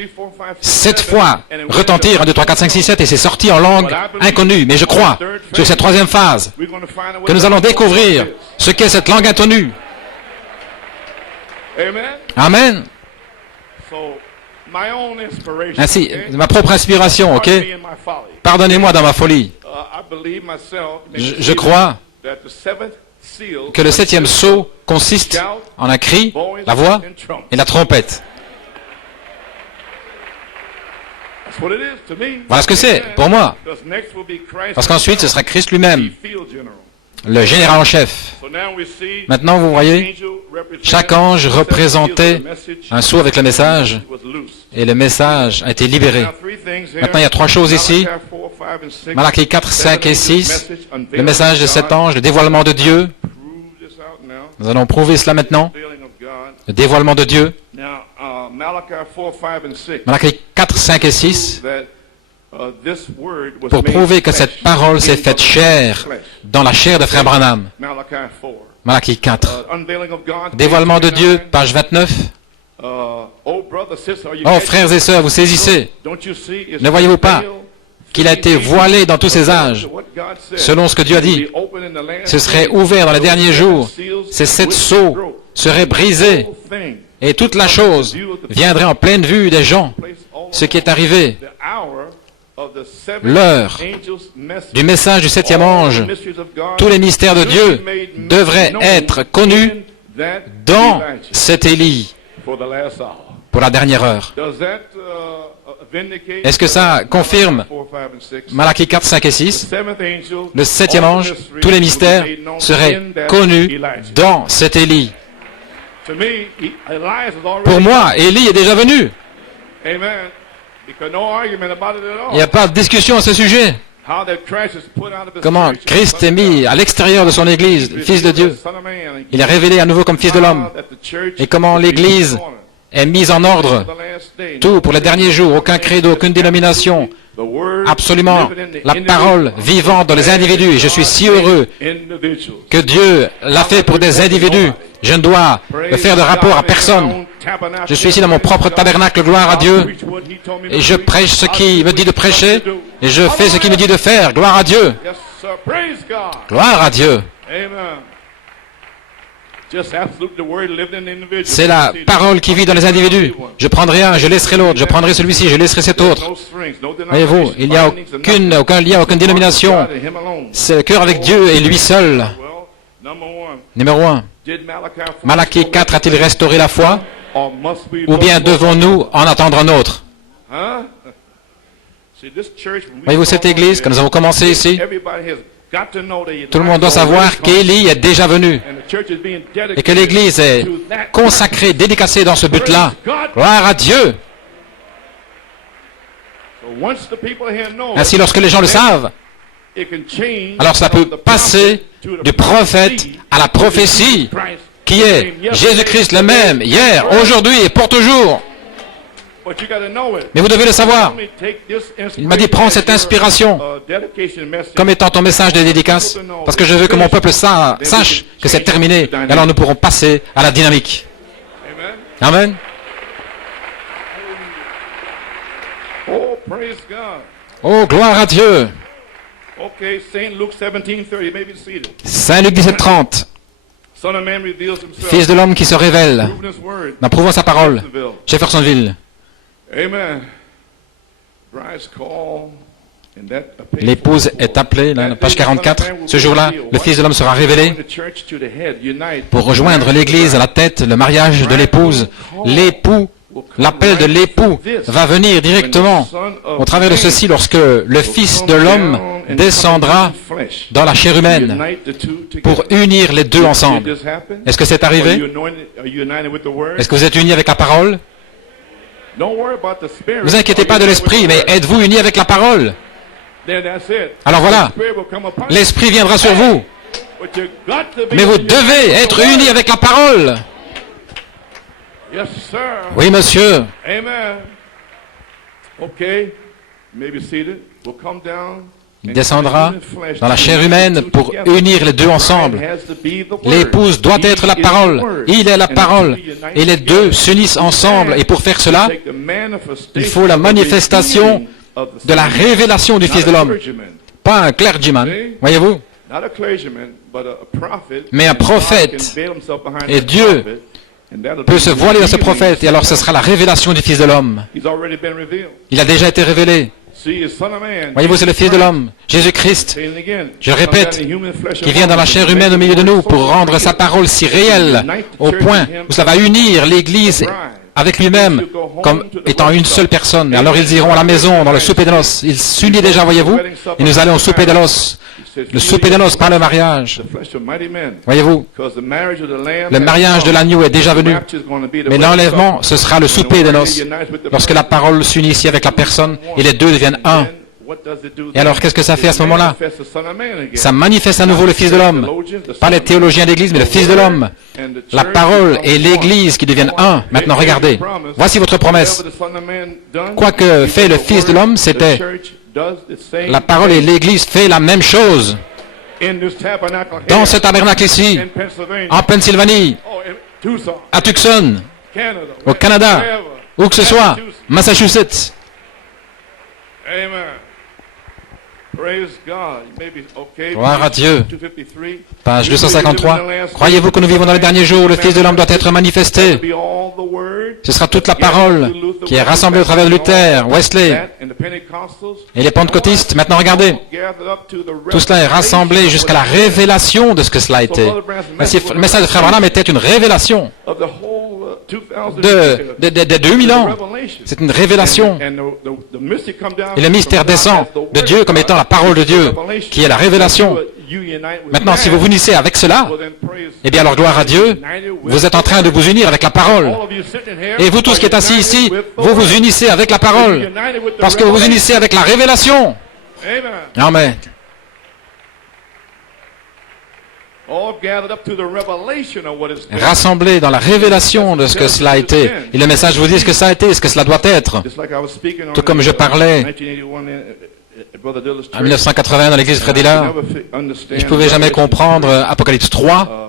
7 fois retentir 1, 2, 3, 4, 5, 6, 7, et c'est sorti en langue inconnue. Mais je crois, sur cette 3e phase, que nous allons découvrir ce qu'est cette langue inconnue. Amen. Ainsi, ma propre inspiration, ok? Pardonnez-moi dans ma folie. Je crois que le 7e sceau consiste en un cri, la voix et la trompette. Voilà ce que c'est pour moi. Parce qu'ensuite, ce sera Christ lui-même, le général en chef. Maintenant, vous voyez, chaque ange représentait un sceau avec le message, et le message a été libéré. Maintenant, il y a 3 choses ici. Malachie 4, 5 et 6, le message de cet ange, le dévoilement de Dieu. Nous allons prouver cela maintenant. Le dévoilement de Dieu. Malachie 4, 5 et 6, pour prouver que cette parole s'est faite chair dans la chair de frère Branham. Malachie 4. Dévoilement de Dieu, page 29. Oh, frères et sœurs, vous saisissez. Ne voyez-vous pas qu'il a été voilé dans tous ses âges, selon ce que Dieu a dit? Ce serait ouvert dans les derniers jours. Ces 7 sceaux seraient brisés. Et toute la chose viendrait en pleine vue des gens. Ce qui est arrivé, l'heure du message du 7e ange, tous les mystères de Dieu devraient être connus dans cet Élie pour la dernière heure. Est-ce que ça confirme Malachie 4, 5 et 6? Le 7e ange, tous les mystères seraient connus dans cet Élie. Pour moi, Élie est déjà venu. Il n'y a pas de discussion à ce sujet. Comment Christ est mis à l'extérieur de son Église, Fils de Dieu. Il est révélé à nouveau comme Fils de l'homme. Et comment l'Église est mise en ordre. Tout pour les derniers jours, aucun credo, aucune dénomination. Absolument la parole vivante dans les individus. Et je suis si heureux que Dieu l'a fait pour des individus. Je ne dois faire de rapport à personne. Je suis ici dans mon propre tabernacle, gloire à Dieu. Et je prêche ce qu'il me dit de prêcher. Et je fais ce qu'il me dit de faire, gloire à Dieu. Gloire à Dieu. C'est la parole qui vit dans les individus. Je prendrai un, je laisserai l'autre. Je prendrai celui-ci, je laisserai cet autre. Voyez-vous, il n'y a aucun lien, aucune dénomination. C'est le cœur avec Dieu et lui seul. Numéro 1. Malachie 4 a-t-il restauré la foi? Ou bien devons-nous en attendre un autre? Voyez-vous cette église que nous avons commencé ici? Tout le monde doit savoir qu'Élie est déjà venu et que l'église est consacrée, dédicacée dans ce but-là. Gloire à Dieu! Ainsi, lorsque les gens le savent, alors cela peut passer du prophète à la prophétie, qui est Jésus-Christ le même, hier, aujourd'hui et pour toujours. Mais vous devez le savoir. Il m'a dit, prends cette inspiration comme étant ton message de dédicace, parce que je veux que mon peuple sache que c'est terminé, et alors nous pourrons passer à la dynamique. Amen. Oh, gloire à Dieu. Saint Luc 17:30. Fils de l'homme qui se révèle, en prouvant sa parole. Jeffersonville. L'épouse est appelée, là, page 44. Ce jour-là, le Fils de l'homme sera révélé pour rejoindre l'Église à la tête, le mariage de l'épouse. L'époux, l'appel de l'époux va venir directement au travers de ceci lorsque le Fils de l'homme descendra dans la chair humaine pour unir les deux ensemble. Est-ce que c'est arrivé? Est-ce que vous êtes unis avec la parole? Ne vous inquiétez pas de l'esprit, mais êtes-vous unis avec la parole? Alors voilà, l'esprit viendra sur vous. Mais vous devez être unis avec la parole. Oui, monsieur. Il descendra dans la chair humaine pour unir les deux ensemble. L'épouse doit être la parole. Il est la parole. Et les deux s'unissent ensemble. Et pour faire cela, il faut la manifestation de la révélation du Fils de l'homme. Pas un clergyman, voyez-vous, mais un prophète. Et Dieu peut se voiler dans ce prophète. Et alors ce sera la révélation du Fils de l'homme. Il a déjà été révélé. Voyez-vous, c'est le Fils de l'homme, Jésus-Christ, je répète, qui vient dans la chair humaine au milieu de nous pour rendre sa parole si réelle au point où ça va unir l'Église avec lui-même comme étant une seule personne. Et alors ils iront à la maison, dans le souper de noces. Ils s'unissent déjà, voyez-vous, et nous allons au souper de noces. Le souper de noces, pas le mariage. Voyez-vous, le mariage de l'agneau est déjà venu. Mais l'enlèvement, ce sera le souper de noces. Lorsque la parole s'unit ici avec la personne et les deux deviennent un. Et alors, qu'est-ce que ça fait à ce moment-là? Ça manifeste à nouveau le Fils de l'homme. Pas les théologiens d'Église, mais le Fils de l'homme. La parole et l'Église qui deviennent un. Maintenant, regardez. Voici votre promesse. Quoi que fait le Fils de l'homme, c'était la parole et l'Église fait la même chose. Dans ce tabernacle ici, en Pennsylvanie, à Tucson, au Canada, où que ce soit, Massachusetts. Gloire à Dieu. Page 253. Croyez-vous que nous vivons dans les derniers jours où le Fils de l'homme doit être manifesté? Ce sera toute la parole qui est rassemblée au travers de Luther, Wesley et les pentecôtistes. Maintenant, regardez. Tout cela est rassemblé jusqu'à la révélation de ce que cela a été. Le message de Frère Branham était une révélation de 2000 ans. C'est une révélation. Et le mystère descend de Dieu comme étant la parole de Dieu, qui est la révélation. Maintenant, si vous vous unissez avec cela, eh bien alors gloire à Dieu, vous êtes en train de vous unir avec la parole. Et vous tous qui êtes assis ici, vous vous unissez avec la parole, parce que vous vous unissez avec la révélation. Amen. Rassemblés dans la révélation de ce que cela a été. Et le message vous dit ce que ça a été et ce que cela doit être. Tout comme je parlais en 1980 dans l'église Fred Hillard, je ne pouvais jamais comprendre Apocalypse 3.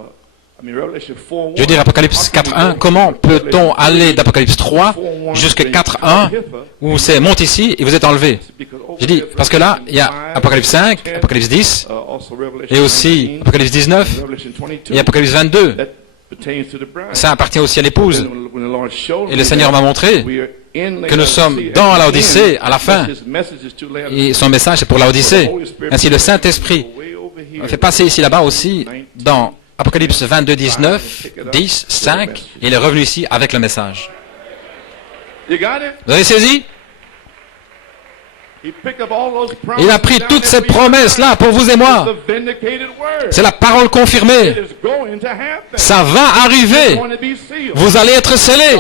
Je veux dire Apocalypse 4.1. Comment peut-on aller d'Apocalypse 3 jusqu'à 4.1 où c'est monte ici et vous êtes enlevé? J'ai dit, parce que là, il y a Apocalypse 5, Apocalypse 10, et aussi Apocalypse 19 et Apocalypse 22. Ça appartient aussi à l'épouse. Et le Seigneur m'a montré que nous sommes dans la Odyssée à la fin. Et son message est pour la Odyssée. Ainsi, le Saint-Esprit fait passer ici là-bas aussi dans Apocalypse 22, 19, 10, 5, et il est revenu ici avec le message. Vous avez saisi? Il a pris toutes ces promesses-là pour vous et moi. C'est la parole confirmée. Ça va arriver. Vous allez être scellés.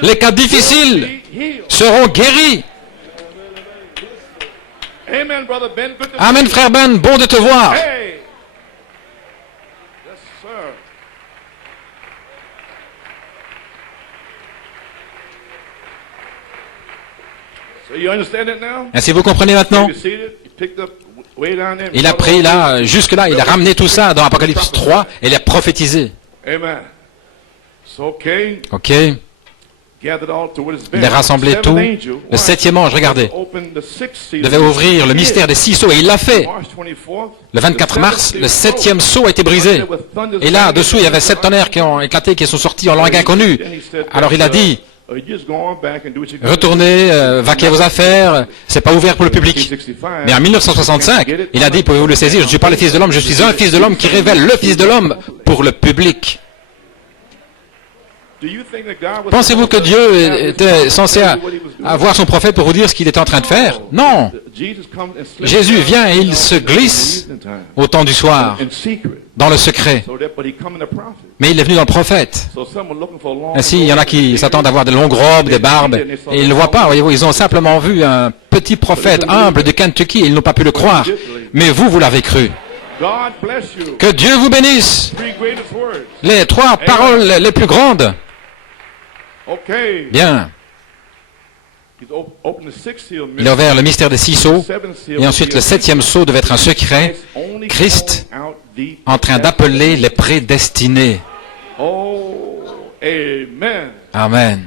Les cas difficiles seront guéris. Amen, brother Ben. Good to Amen, see you. frère Ben, bon de te voir. Hey. Yes, sir. So you understand it now? Est-ce que vous comprenez maintenant? You see it? You picked up way down there. Il a pris là, jusque-là, il a ramené tout ça dans Apocalypse 3 et il a prophétisé. Amen. So, okay. Ok. Gathered all to what it's been. Il a rassemblé Seventh tout. angel, Le septième ange, regardez, opened the sixth seal. devait ouvrir le mystère des 6 sceaux et il l'a fait. March 24th, Le 24 mars, le 7e sceau a été brisé. Et là, dessous, il y avait 7 tonnerres qui ont éclaté, qui sont sortis en langue inconnue. Alors il a dit, retournez, vaquez vos affaires, c'est pas ouvert pour le public. Mais en 1965, il a dit, pouvez-vous le saisir, je ne suis pas le Fils de l'homme, je suis un Fils de l'homme qui révèle le Fils de l'homme pour le public. Pensez-vous que Dieu était censé avoir son prophète pour vous dire ce qu'il était en train de faire? Non. Jésus vient et il se glisse au temps du soir, dans le secret. Mais il est venu dans le prophète. Ainsi, il y en a qui s'attendent à avoir de longues robes, des barbes, et ils ne le voient pas, voyez-vous. Ils ont simplement vu un petit prophète humble du Kentucky et ils n'ont pas pu le croire. Mais vous, vous l'avez cru. Que Dieu vous bénisse. Les 3 paroles les plus grandes. Bien. Il a ouvert le mystère des 6 sceaux, et ensuite le 7e sceau devait être un secret. Christ en train d'appeler les prédestinés. Amen.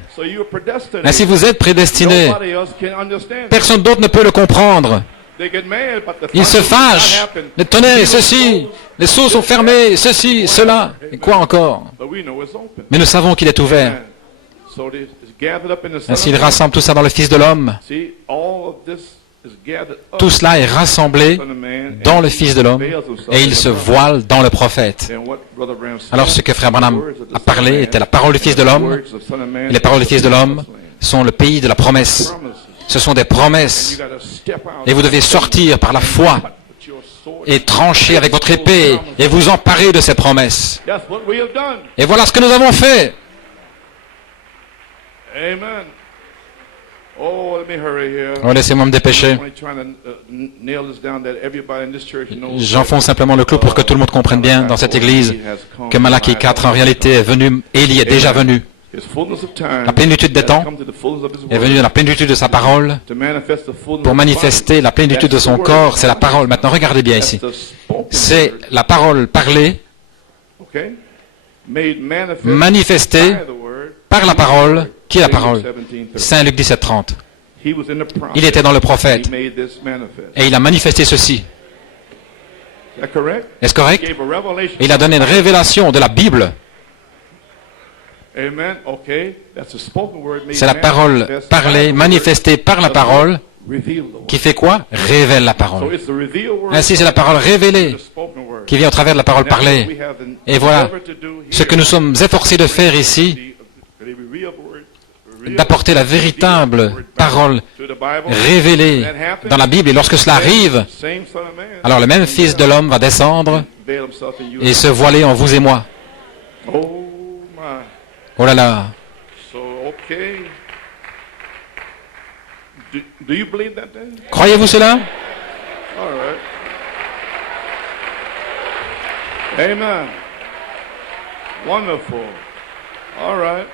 Ainsi vous êtes prédestinés. Personne d'autre ne peut le comprendre. Ils se fâchent. Les tonnerres, ceci. Les sceaux sont fermés, ceci, cela. Et quoi encore? Mais nous savons qu'il est ouvert. Ainsi, il rassemble tout ça dans le Fils de l'homme. Tout cela est rassemblé dans le Fils de l'homme et il se voile dans le prophète. Alors, ce que Frère Branham a parlé était la parole du Fils de l'homme. Les paroles du Fils de l'homme sont le pays de la promesse. Ce sont des promesses. Et vous devez sortir par la foi et trancher avec votre épée et vous emparer de ces promesses. Et voilà ce que nous avons fait. Amen. Oh, let me hurry here. Oh, laissez-moi me dépêcher. J'enfonce simplement le clou pour que tout le monde comprenne bien dans cette église que Malachie 4 en réalité est venu, Élie est déjà venu. La plénitude des temps est venue dans la plénitude de sa parole pour manifester la plénitude de son corps. C'est la parole. Maintenant, regardez bien ici. C'est la parole parlée, manifestée par la parole. Qui est la parole? Saint Luc 17, 30. Il était dans le prophète et il a manifesté ceci. Est-ce correct? Il a donné une révélation de la Bible. C'est la parole parlée, manifestée par la parole, qui fait quoi? Révèle la parole. Ainsi, c'est la parole révélée qui vient au travers de la parole parlée. Et voilà ce que nous sommes efforcés de faire ici, d'apporter la véritable parole révélée dans la Bible. Et lorsque cela arrive, alors le même Fils de l'homme va descendre et se voiler en vous et moi. Oh là là. Croyez-vous cela? Amen. Wonderful. All right.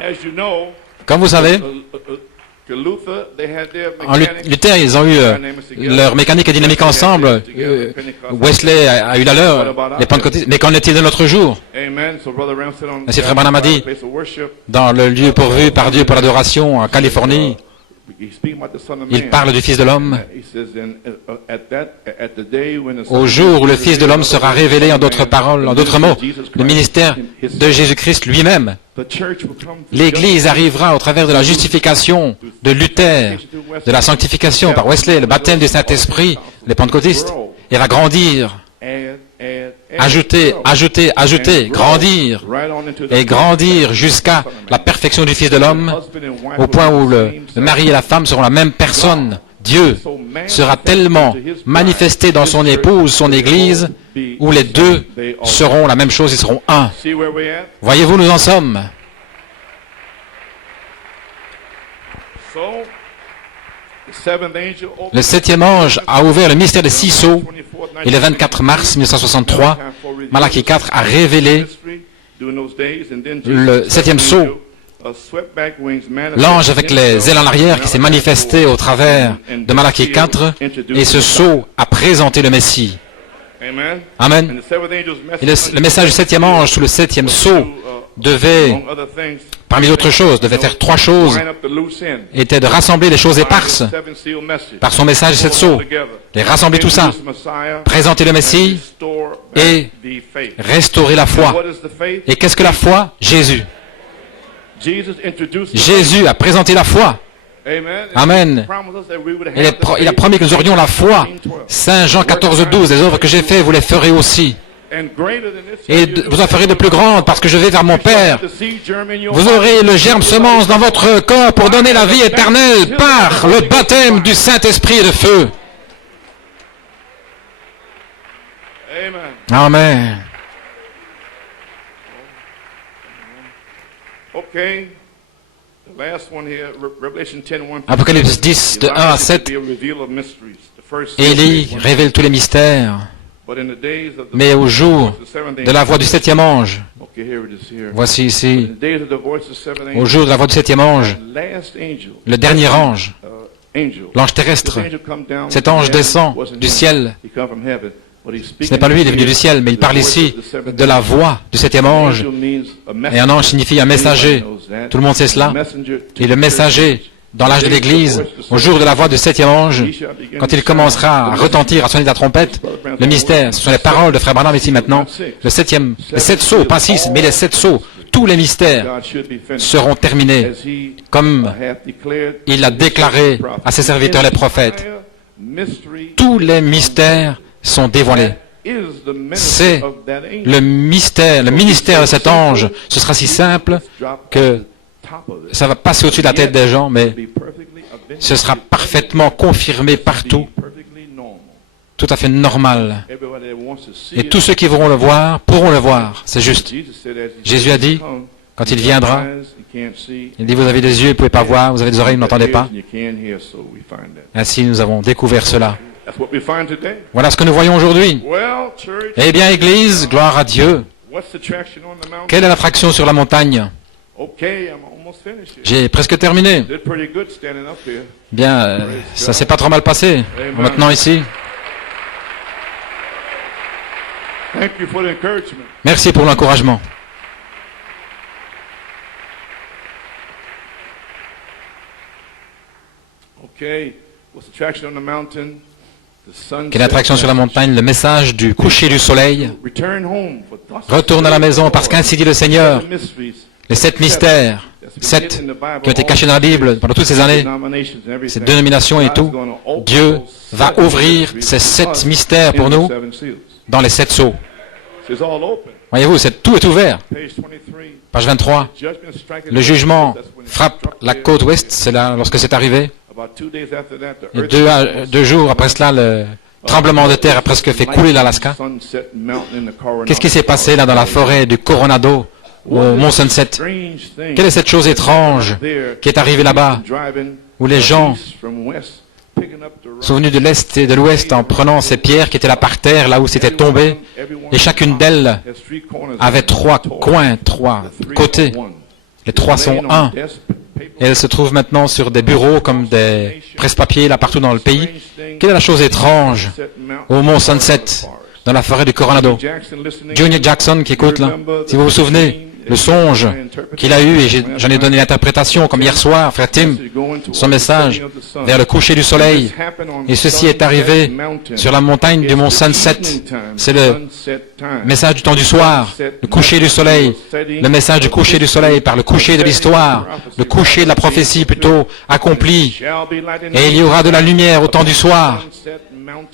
As you know, comme vous savez, en Luther, ils ont eu leur mécanique et dynamique ensemble. Wesley a eu la leur, les pentecôtistes. Mais qu'en est-il de notre jour? Ainsi, Frère Branham a dit, dans le lieu pourvu par Dieu pour l'adoration en Californie, il parle du Fils de l'homme. Au jour où le Fils de l'homme sera révélé, en d'autres paroles, en d'autres mots, le ministère de Jésus-Christ lui-même. L'Église arrivera au travers de la justification de Luther, de la sanctification par Wesley, le baptême du Saint-Esprit, les pentecôtistes, et va grandir. Ajouter, ajouter, ajouter, grandir, et grandir jusqu'à la perfection du Fils de l'homme, au point où le mari et la femme seront la même personne. Dieu sera tellement manifesté dans son épouse, son Église, où les deux seront la même chose, ils seront un. Voyez-vous, nous en sommes. Le septième ange a ouvert le mystère des six sceaux et le 24 mars 1963, Malachie 4 a révélé le septième sceau, l'ange avec les ailes en arrière qui s'est manifesté au travers de Malachie 4, et ce sceau a présenté le Messie. Amen. Et le message du septième ange sous le septième sceau devait, parmi d'autres choses, devait faire trois choses, était de rassembler les choses éparses par son message de sept sceaux, les rassembler tout ça, présenter le Messie et restaurer la foi. Et qu'est-ce que la foi? Jésus. Jésus a présenté la foi. Amen. Il a promis que nous aurions la foi. Saint Jean 14,12, les œuvres que j'ai faites, vous les ferez aussi. Et vous en ferez de plus grandes parce que je vais vers mon Père. Vous aurez le germe semence dans votre corps pour donner la vie éternelle par le baptême du Saint-Esprit et de feu. Amen. Apocalypse 10, de 1 à 7, Élie révèle tous les mystères. Mais au jour de la voix du septième ange, voici ici, au jour de la voix du septième ange, le dernier ange, l'ange terrestre, cet ange descend du ciel. Ce n'est pas lui, il est venu du ciel, mais il parle ici de la voix du septième ange. Et un ange signifie un messager. Tout le monde sait cela. Et le messager, dans l'âge de l'Église, au jour de la voix du septième ange, quand il commencera à retentir, à sonner de la trompette, le mystère, ce sont les paroles de Frère Branham ici maintenant, les sept sceaux, pas six, mais les sept sceaux, tous les mystères seront terminés, comme il l'a déclaré à ses serviteurs les prophètes. Tous les mystères sont dévoilés. C'est le ministère de cet ange. Ce sera si simple que ça va passer au-dessus de la tête des gens, mais ce sera parfaitement confirmé partout, tout à fait normal. Et tous ceux qui voudront le voir, pourront le voir. C'est juste. Jésus a dit, quand il viendra, il dit, vous avez des yeux, vous ne pouvez pas voir, vous avez des oreilles, vous n'entendez pas. Ainsi, nous avons découvert cela. Voilà ce que nous voyons aujourd'hui. Eh bien, Église, gloire à Dieu. Quelle est l'attraction sur la montagne? J'ai presque terminé. Bien, ça s'est pas trop mal passé. Maintenant ici. Merci pour l'encouragement. Quelle est l'attraction sur la montagne? Le message du coucher du soleil. Retourne à la maison parce qu'ainsi dit le Seigneur. Les sept mystères, sept qui ont été cachés dans la Bible pendant toutes ces années, ces dénominations et tout, Dieu va ouvrir ces sept mystères pour nous dans les sept sceaux. Voyez-vous, tout est ouvert. Page 23. Le jugement frappe la côte ouest, c'est là lorsque c'est arrivé. Et deux jours après cela, le tremblement de terre a presque fait couler l'Alaska. Qu'est-ce qui s'est passé là dans la forêt du Coronado, au Mont Sunset? Quelle est cette chose étrange qui est arrivée là-bas, où les gens sont venus de l'Est et de l'Ouest en prenant ces pierres qui étaient là par terre, là où c'était tombé, et chacune d'elles avait trois coins, trois côtés. Les trois sont un. Et elles se trouvent maintenant sur des bureaux comme des presse-papiers là partout dans le pays. Quelle est la chose étrange au Mont Sunset, dans la forêt du Coronado? Junior Jackson qui écoute là, si vous vous souvenez, le songe qu'il a eu, et j'en ai donné l'interprétation comme hier soir, frère Tim, son message vers le coucher du soleil. Et ceci est arrivé sur la montagne du Mont Sunset. C'est le message du temps du soir, le coucher du soleil, le message du coucher du soleil par le coucher de l'histoire, le coucher de la prophétie plutôt accompli. Et il y aura de la lumière au temps du soir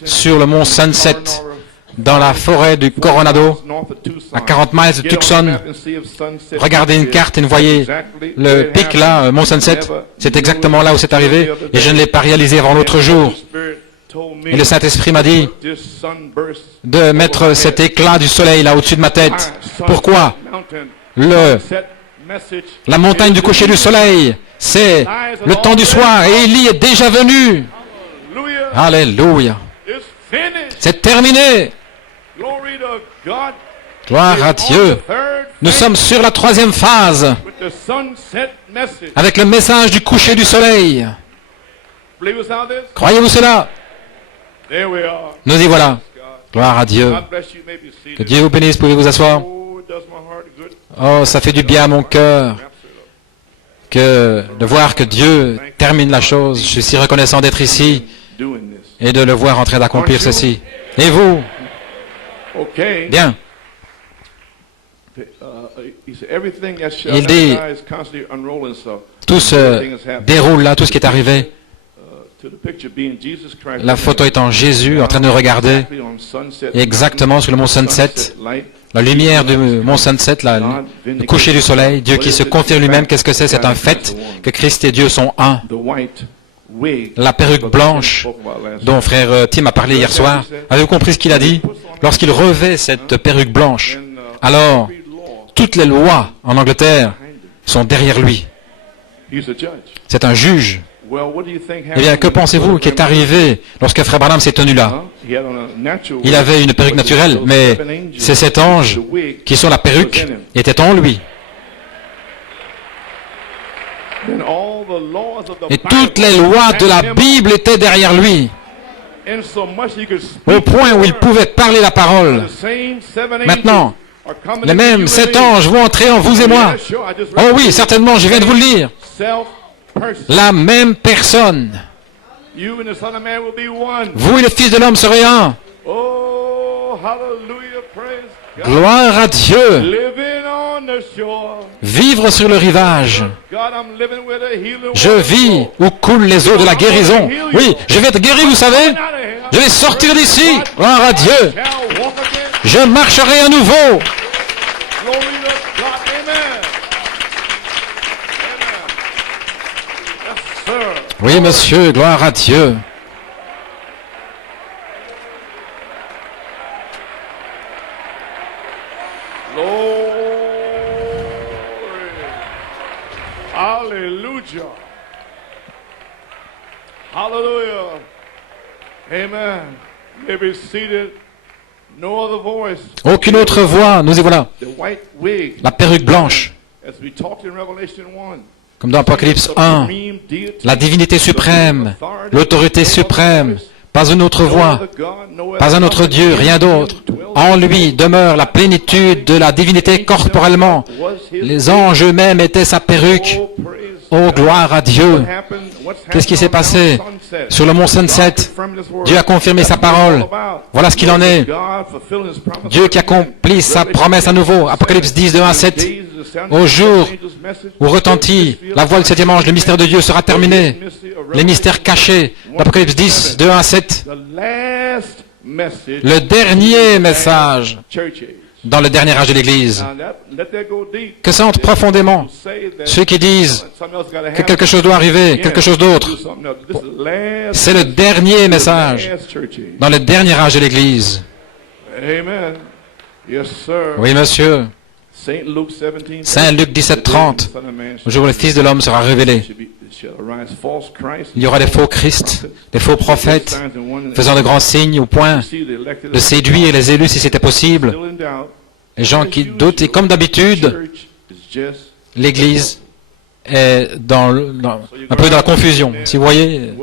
sur le Mont Sunset, dans la forêt du Coronado, à 40 miles de Tucson. Regardez une carte et vous voyez le pic là, Mont Sunset. C'est exactement là où c'est arrivé. Et je ne l'ai pas réalisé avant l'autre jour. Et le Saint-Esprit m'a dit de mettre cet éclat du soleil là au-dessus de ma tête. Pourquoi? La montagne du coucher du soleil, c'est le temps du soir et Élie est déjà venu. Alléluia. C'est terminé. Gloire à Dieu. Nous sommes sur la troisième phase avec le message du coucher du soleil. Croyez-vous cela? Nous y voilà. Gloire à Dieu. Que Dieu vous bénisse. Pouvez vous asseoir? Oh, ça fait du bien à mon cœur que de voir que Dieu termine la chose. Je suis si reconnaissant d'être ici et de le voir en train d'accomplir ceci. Et vous? Bien. Il dit, tout se déroule là, tout ce qui est arrivé. La photo étant Jésus en train de regarder exactement sur le mont Sunset, la lumière du mont Sunset, le coucher du soleil, Dieu qui se confirme lui-même. Qu'est-ce que c'est? C'est un fait que Christ et Dieu sont un. La perruque blanche dont frère Tim a parlé hier soir, avez-vous compris ce qu'il a dit? Lorsqu'il revêt cette perruque blanche, alors toutes les lois en Angleterre sont derrière lui. C'est un juge. Eh bien, que pensez-vous qui est arrivé lorsque frère Branham s'est tenu là? Il avait une perruque naturelle, mais ces 7 anges qui sont la perruque étaient en lui. Et toutes les lois de la Bible étaient derrière lui, au point où il pouvait parler la parole. Maintenant, les mêmes 7 anges vont entrer en vous et moi. Oh oui, certainement, je viens de vous le dire. La même personne. Vous et le Fils de l'homme serez un. Gloire à Dieu. Vivre sur le rivage. Je vis où coulent les eaux de la guérison. Oui, je vais être guéri, vous savez. Je vais sortir d'ici. Gloire à Dieu. Je marcherai à nouveau. Oui, monsieur, gloire à Dieu. Hallelujah. Hallelujah. Amen. May be seated. No other voice. Aucune autre voix, nous y voilà. La perruque blanche. As we talked in Revelation 1. Comme dans Apocalypse 1, la divinité suprême, l'autorité suprême, pas une autre voix, pas un autre Dieu, rien d'autre. En lui demeure la plénitude de la divinité corporellement. Les anges eux-mêmes étaient sa perruque. Oh, gloire à Dieu! Qu'est-ce qui s'est passé sur le mont Sunset? Dieu a confirmé sa parole. Voilà ce qu'il en est. Dieu qui accomplit sa promesse à nouveau. Apocalypse 10, 2 à 7. Au jour où retentit la voix du 7e ange, le mystère de Dieu sera terminé. Les mystères cachés d'Apocalypse 10, 2 à 7. Le dernier message dans le dernier âge de l'Église. Que ça entre profondément. Ceux qui disent que quelque chose doit arriver, quelque chose d'autre. C'est le dernier message dans le dernier âge de l'Église. Oui, monsieur. Saint Luc 17, 30. Le jour où le Fils de l'homme sera révélé. Il y aura des faux Christ, des faux prophètes, faisant de grands signes au point de séduire les élus si c'était possible. Les gens qui doutent, et comme d'habitude, l'Église est un peu dans la confusion. Si vous voyez,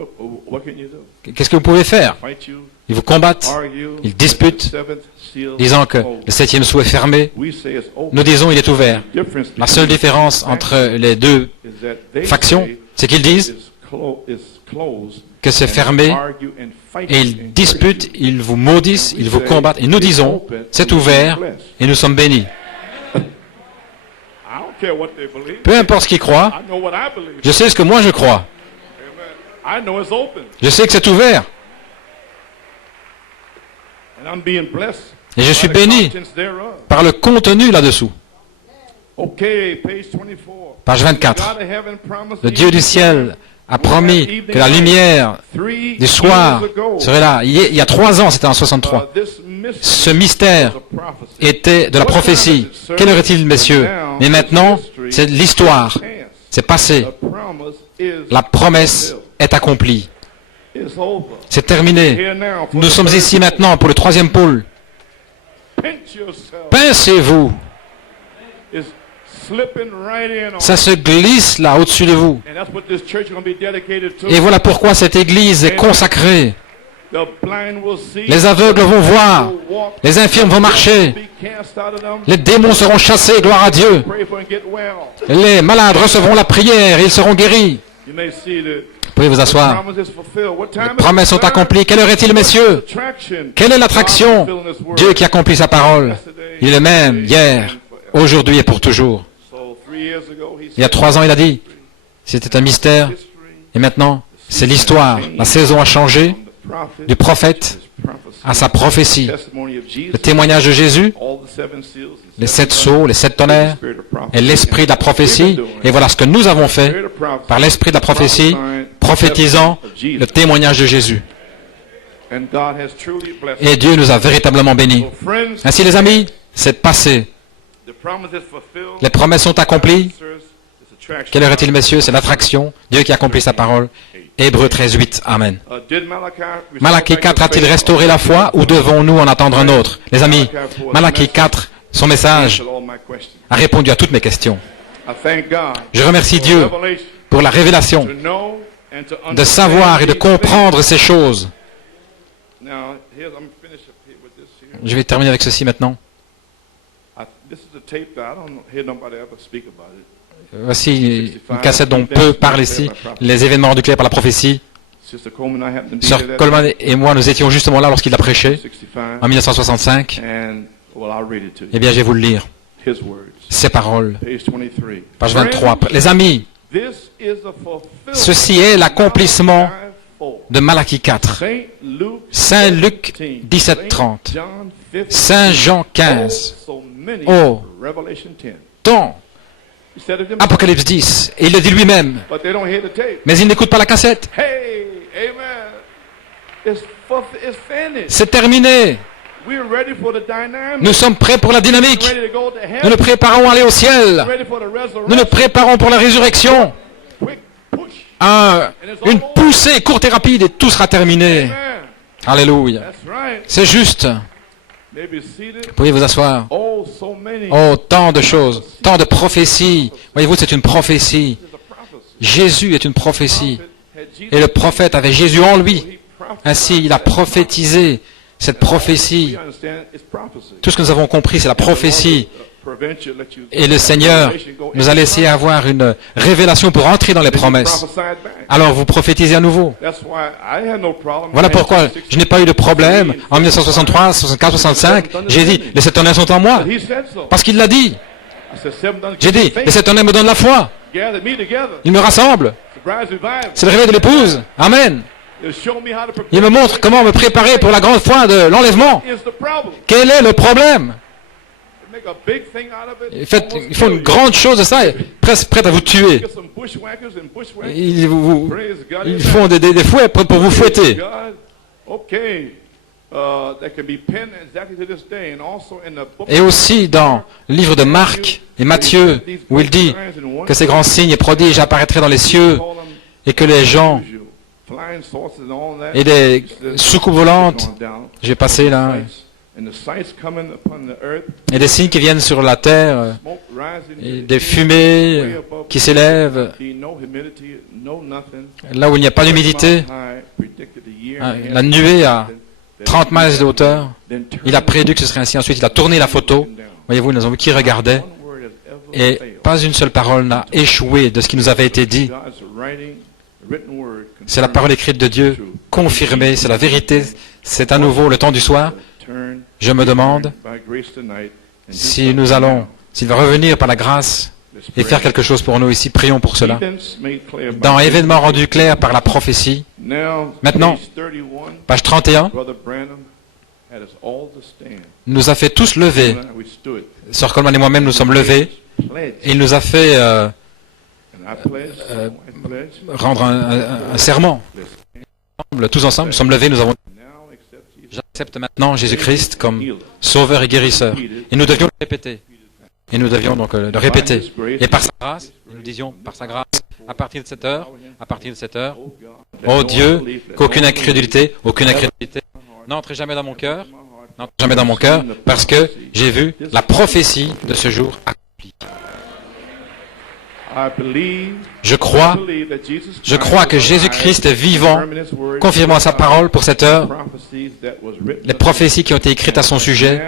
qu'est-ce que vous pouvez faire? Ils vous combattent, ils disputent, disant que le 7e sceau est fermé. Nous disons il est ouvert. La seule différence entre les deux factions, c'est qu'ils disent que c'est fermé et ils disputent, ils vous maudissent, ils vous combattent. Et nous disons, c'est ouvert et nous sommes bénis. Peu importe ce qu'ils croient, je sais ce que moi je crois. Je sais que c'est ouvert. Et je suis béni par le contenu là-dessous. Page 24. Le Dieu du ciel a promis que la lumière du soir serait là. Il y a 3 ans, c'était en 63. Ce mystère était de la prophétie. Quelle heure est-il, messieurs? Mais maintenant, c'est l'histoire. C'est passé. The promise is La promesse fulfilled. est accomplie. It's over. C'est terminé. Here now for Nous the sommes third ici pole. maintenant pour le troisième pôle. Pinch yourself. Pincez-vous. It's slipping right in on Ça se glisse là au-dessus de vous. And that's what this church is going to be dedicated to. Et voilà pourquoi cette église est consacrée. The blind will see. Les aveugles vont voir. Will walk. Les infirmes vont marcher. Be cast out of them. Les démons seront chassés, gloire à Dieu. Pray for and get well. Les malades recevront la prière et ils seront guéris. You may see that Vous pouvez vous asseoir. promise is fulfilled. What time Les promesses sont accomplies. Quelle heure est-il, messieurs? Attraction. Quelle est l'attraction? Dieu qui accomplit sa parole. Il est le même hier, aujourd'hui et pour toujours. So 3 years ago, he Il y a said, 3 ans, il a dit, c'était un mystère. history Et maintenant, c'est l'histoire. La saison a changé from the prophet du prophète to his prophecy. à sa prophétie. Testimony of Jesus. Le témoignage de Jésus, All the seven seals. les 7 sceaux, les 7 tonnerres, Spirit of prophecy. et l'esprit de la prophétie. Et voilà ce que nous avons fait Spirit of prophecy. par l'esprit de la prophétie, prophétisant le témoignage de Jésus. And God has truly blessed Et Dieu nous a véritablement bénis. us. So friends, Ainsi, les amis, c'est passé. the promise is fulfilled. Les promesses sont accomplies. Answers is attraction. Quelle heure est-il, messieurs? C'est l'attraction. Dieu qui accomplit sa parole. Hébreux 13, 8. Amen. Did Malachi restore Malachi back 4 the a-t-il faith restauré la foi ou devons-nous en attendre un autre? Les amis, Malachi 4, son message, Answered all my questions. a répondu à toutes mes questions. I thank God Je remercie for Dieu revelation, pour la révélation, to know and to de understand savoir et de these comprendre ces choses. things. Now, I'm finished up here with this here. Je vais terminer avec ceci maintenant. This is the tape that I don't hear nobody ever speak about it. Voici une cassette dont peu parle ici, les événements rendus clairs par la prophétie. Sister Coleman and I happened to be Sœur there that Coleman night, et moi, nous étions justement là lorsqu'il a prêché, 65. en 1965. And, well, I'll read it to you. Eh bien, je vais vous le lire. His words. Ces paroles, Page 23. page 23. Friends, Les amis, this is the fulfillment ceci est l'accomplissement of Malachi 4. de Malachi 4. Saint Luke Saint Luc 17, 17:30. John 15, Saint Jean 15. so many, Oh. Revelation 10. Dans He said it himself, Apocalypse 10. Et il le dit lui-même. but they don't hear the tape. Mais il n'écoute pas la cassette. Hey, amen. It's finished. C'est terminé. We're ready for the dynamic. Nous sommes prêts pour la dynamique. We're ready to go to Nous heaven. nous préparons à aller au ciel. Ready for the resurrection. Nous nous préparons pour la résurrection. Quick push. Une poussée courte et rapide et tout sera terminé. Amen. Alléluia. That's right. C'est juste. Maybe seated. Vous pouvez vous asseoir. Oh, so many. Oh, tant de choses, tant de prophéties. Voyez-vous, c'est une prophétie. It's a prophecy. Jésus est une prophétie. Had Jesus, Et le prophète avait Jésus en lui. he prophesied. Ainsi, il a prophétisé cette prophétie. We understand it's prophecy. Tout ce que nous avons compris, c'est la prophétie. Prevent you, let you Et le Seigneur nous a laissé avoir une révélation pour entrer dans les promesses. prophesied back. Alors vous prophétisez à nouveau. That's why I had no problem. Voilà pourquoi je n'ai pas eu de problème. En 1963, 64, 65, j'ai dit, les sept tonnerres sont en moi. He said so. Parce qu'il l'a dit. I said, seven done J'ai dit, faith. les sept tonnerres me donnent la foi. Gather me together. Ils me rassemblent. Surprise revival. C'est le réveil de l'épouse. Amen. It'll show me how to prepare. Il me montre comment me préparer pour la grande foi de l'enlèvement. Is the problem. Quel est le problème? Make a big thing out of it. Ils font une grande chose de ça, et presque prêts à vous tuer. Get some bushwhackers and bushwhackers. Praise God. Ils font des fouets pour vous fouetter. God. Okay. That can be penned exactly to this day, and also in the book. Et aussi dans le livre de Marc et Matthieu, où il dit que ces grands signes et prodiges apparaîtraient dans les cieux et que les gens Flying saucers and all that. et des soucoupes volantes, j'ai passé là, And the sights coming upon the earth, et des signes qui viennent sur la terre, smoke rising, et des fumées qui s'élèvent, no humidity, no nothing. là où il n'y a pas d'humidité, High predicted a year hein, and a half. la nuée à 30 miles de hauteur. Then turn Il a prédit que ce serait ainsi. Ensuite, il a tourné la photo. Voyez-vous, nous avons vu qui regardait. one word has ever Et failed. pas une seule parole n'a échoué de ce qui nous avait été dit. God's writing, written word C'est la parole écrite de Dieu, confirmée, c'est la vérité. C'est à nouveau le temps du soir. turn Je me demande by grace tonight and do si something nous allons, now. s'il va revenir par la grâce Let's et pray. faire quelque chose pour nous ici. Prions pour cela. Events made clear by Dans grace. événements rendus clairs par la prophétie, Now, Maintenant, page 31, page 31, Brother Branham had us all to stand. nous a fait tous lever. We stood. Sœur Coleman et moi-même nous sommes levés. Pledge. Et il nous a fait And I pledge. I pledge. rendre un serment. Tous ensemble, nous sommes levés, nous avons... Now accept Jesus. J'accepte maintenant Jésus-Christ comme sauveur et guérisseur. Et nous devions le répéter. Et nous devions donc le répéter. Et par sa grâce, et nous disions, par sa grâce, à partir de cette heure, oh Dieu, qu'aucune incrédulité n'entre jamais dans mon cœur, parce que j'ai vu la prophétie de ce jour accomplie. Je crois que Jésus-Christ est vivant, confirmant sa parole pour cette heure, les prophéties qui ont été écrites à son sujet,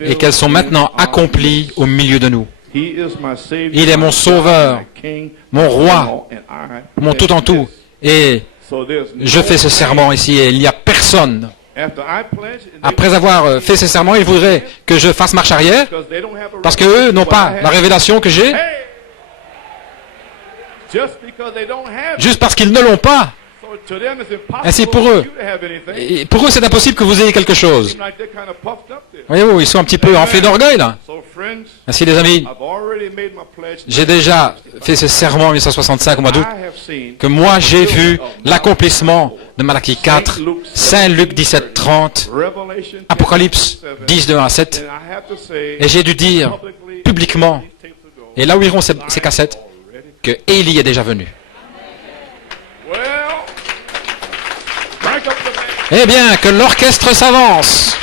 et qu'elles sont maintenant accomplies au milieu de nous. Il est mon sauveur, mon roi, mon tout en tout. Et je fais ce serment ici, et il n'y a personne. Après avoir fait ce serment, ils voudraient que je fasse marche arrière, parce qu'eux n'ont pas la révélation que j'ai. Juste parce qu'ils ne l'ont pas. Ainsi pour eux. Et pour eux, c'est impossible que vous ayez quelque chose. Voyez-vous, ils sont un petit peu enflés d'orgueil, là. Ainsi, les amis, j'ai déjà fait ce serment en 1965 au mois d'août, que moi j'ai vu l'accomplissement de Malachie 4, Saint Luc 17, 30, Apocalypse 10, de 1 à 7. Et j'ai dû dire publiquement, et là où iront ces cassettes, que Élie est déjà venu. Eh bien, que l'orchestre s'avance.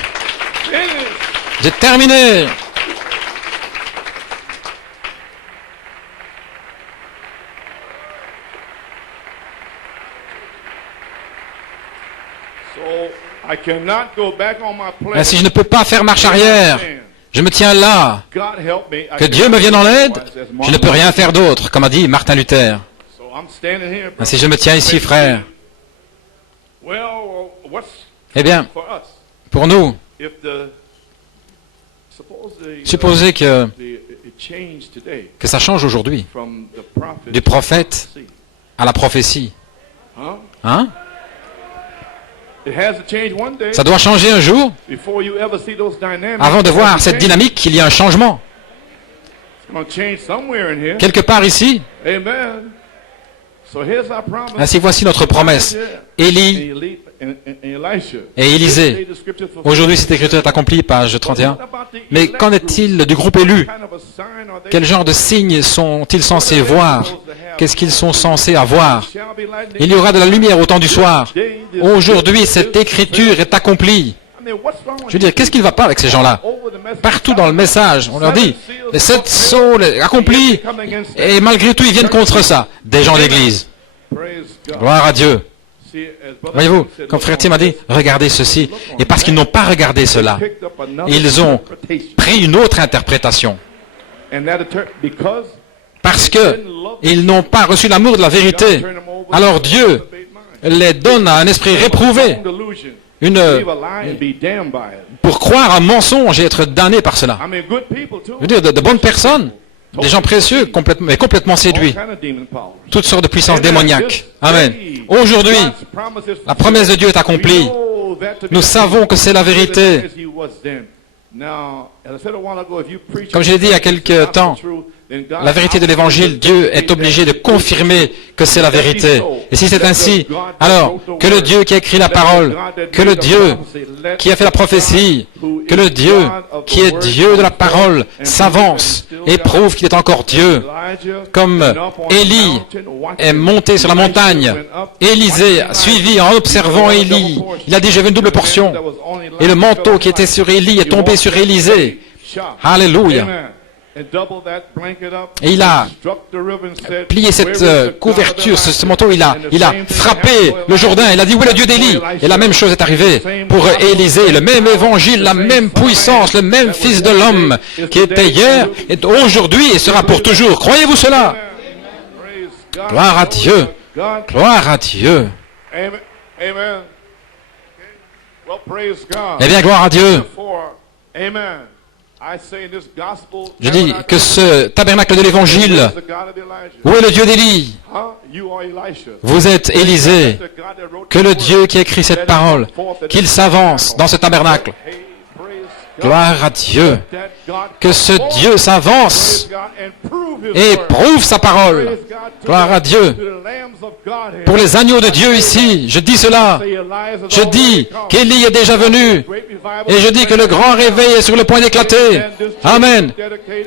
J'ai terminé. Ainsi, je ne peux pas faire marche arrière. Je me tiens là. Que Dieu me vienne en aide. Je ne peux rien faire d'autre, comme a dit Martin Luther. Ainsi, je me tiens ici, frère. Eh bien, pour nous, supposez que ça change aujourd'hui, du prophète à la prophétie. Hein? Ça doit changer un jour. Avant de voir cette dynamique, il y a un changement. Quelque part ici. Ainsi, voici notre promesse. Élie et Élisée. Aujourd'hui, cette écriture est accomplie, page 31. Mais qu'en est-il du groupe élu? Quel genre de signes sont-ils censés voir? Qu'est-ce qu'ils sont censés avoir? Il y aura de la lumière au temps du soir. Aujourd'hui, cette écriture est accomplie. Je veux dire, qu'est-ce qui ne va pas avec ces gens-là? Partout dans le message, on leur dit, les 7 sceaux accomplis, et malgré tout, ils viennent contre ça. Des gens d'église. Gloire à Dieu. Voyez-vous, comme frère Tim a dit, regardez ceci. Et parce qu'ils n'ont pas regardé cela, ils ont pris une autre interprétation. Parce qu'ils n'ont pas reçu l'amour de la vérité. Alors Dieu les donne à un esprit réprouvé. Pour croire un mensonge et être damné par cela. Je veux dire, de bonnes personnes, des gens précieux, complètement séduits. Toutes sortes de puissances démoniaques. Amen. Aujourd'hui, la promesse de Dieu est accomplie. Nous savons que c'est la vérité. Comme je l'ai dit il y a quelque temps, la vérité de l'Évangile, Dieu est obligé de confirmer que c'est la vérité. Et si c'est ainsi, alors que le Dieu qui a écrit la parole, que le Dieu qui a fait la prophétie, que le Dieu qui est Dieu de la parole s'avance et prouve qu'il est encore Dieu. Comme Élie est monté sur la montagne, Élisée a suivi en observant Élie. Il a dit, j'ai vu une double portion. Et le manteau qui était sur Élie est tombé sur Élisée. Alléluia. Et il a plié cette couverture, ce manteau, il a frappé le Jourdain, il a dit, où est le Dieu d'Élie? Et la même chose est arrivée pour Élisée, le même évangile, la même puissance, le même Fils de l'homme qui était hier, est aujourd'hui et sera pour toujours. Croyez-vous cela? Gloire à Dieu. Gloire à Dieu. Eh bien, gloire à Dieu. Je dis que ce tabernacle de l'Évangile, où est le Dieu d'Élie? Vous êtes Élisée, que le Dieu qui a écrit cette parole, qu'il s'avance dans ce tabernacle. Gloire à Dieu, que ce Dieu s'avance et prouve sa parole. Gloire à Dieu. Pour les agneaux de Dieu ici, je dis cela. Je dis qu'Élie est déjà venu Et je dis que le grand réveil est sur le point d'éclater. Amen.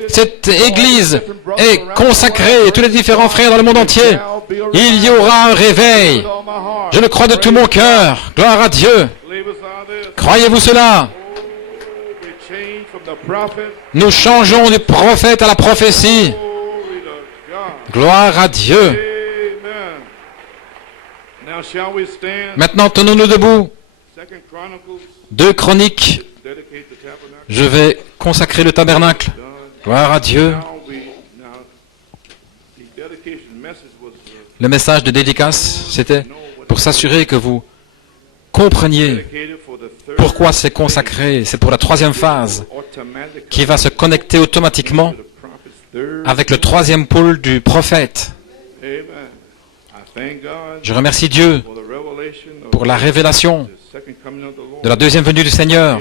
Cette église est consacrée, et tous les différents frères dans le monde entier. Il y aura un réveil. Je le crois de tout mon cœur. Gloire à Dieu. Croyez-vous cela? Nous changeons du prophète à la prophétie. Gloire à Dieu. Maintenant, tenons-nous debout. 2 Chroniques. Je vais consacrer le tabernacle. Gloire à Dieu. Le message de dédicace, c'était pour s'assurer que vous compreniez pourquoi c'est consacré. C'est pour la 3e phase qui va se connecter automatiquement avec le 3e pôle du prophète. Je remercie Dieu pour la révélation de la 2e venue du Seigneur,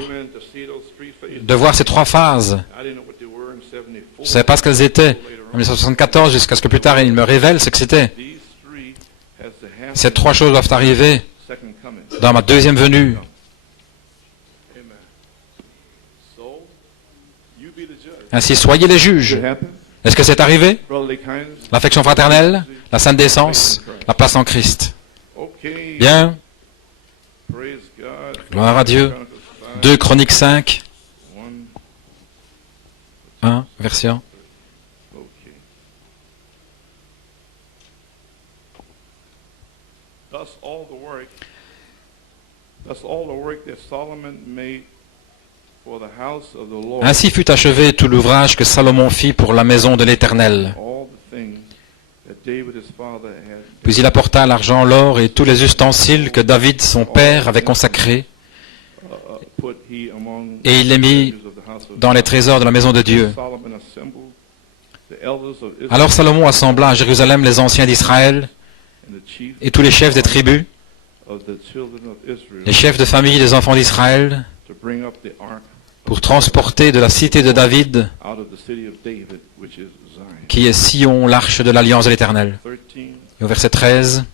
de voir ces 3 phases. Je ne savais pas ce qu'elles étaient en 1974, jusqu'à ce que plus tard il me révèle ce que c'était. Ces 3 choses doivent arriver dans ma 2e venue. Ainsi, soyez les juges. Est-ce que c'est arrivé? L'affection fraternelle, la sainte décence, la place en Christ. Bien. Gloire à Dieu. 2 Chroniques 5. 1, verset 1. Ainsi fut achevé tout l'ouvrage que Salomon fit pour la maison de l'Éternel. Puis il apporta l'argent, l'or et tous les ustensiles que David, son père, avait consacrés, et il les mit dans les trésors de la maison de Dieu. Alors Salomon assembla à Jérusalem les anciens d'Israël et tous les chefs des tribus, les chefs de famille des enfants d'Israël, pour transporter de la cité de David, qui est Sion, l'arche de l'alliance de l'Éternel. Et au verset 13,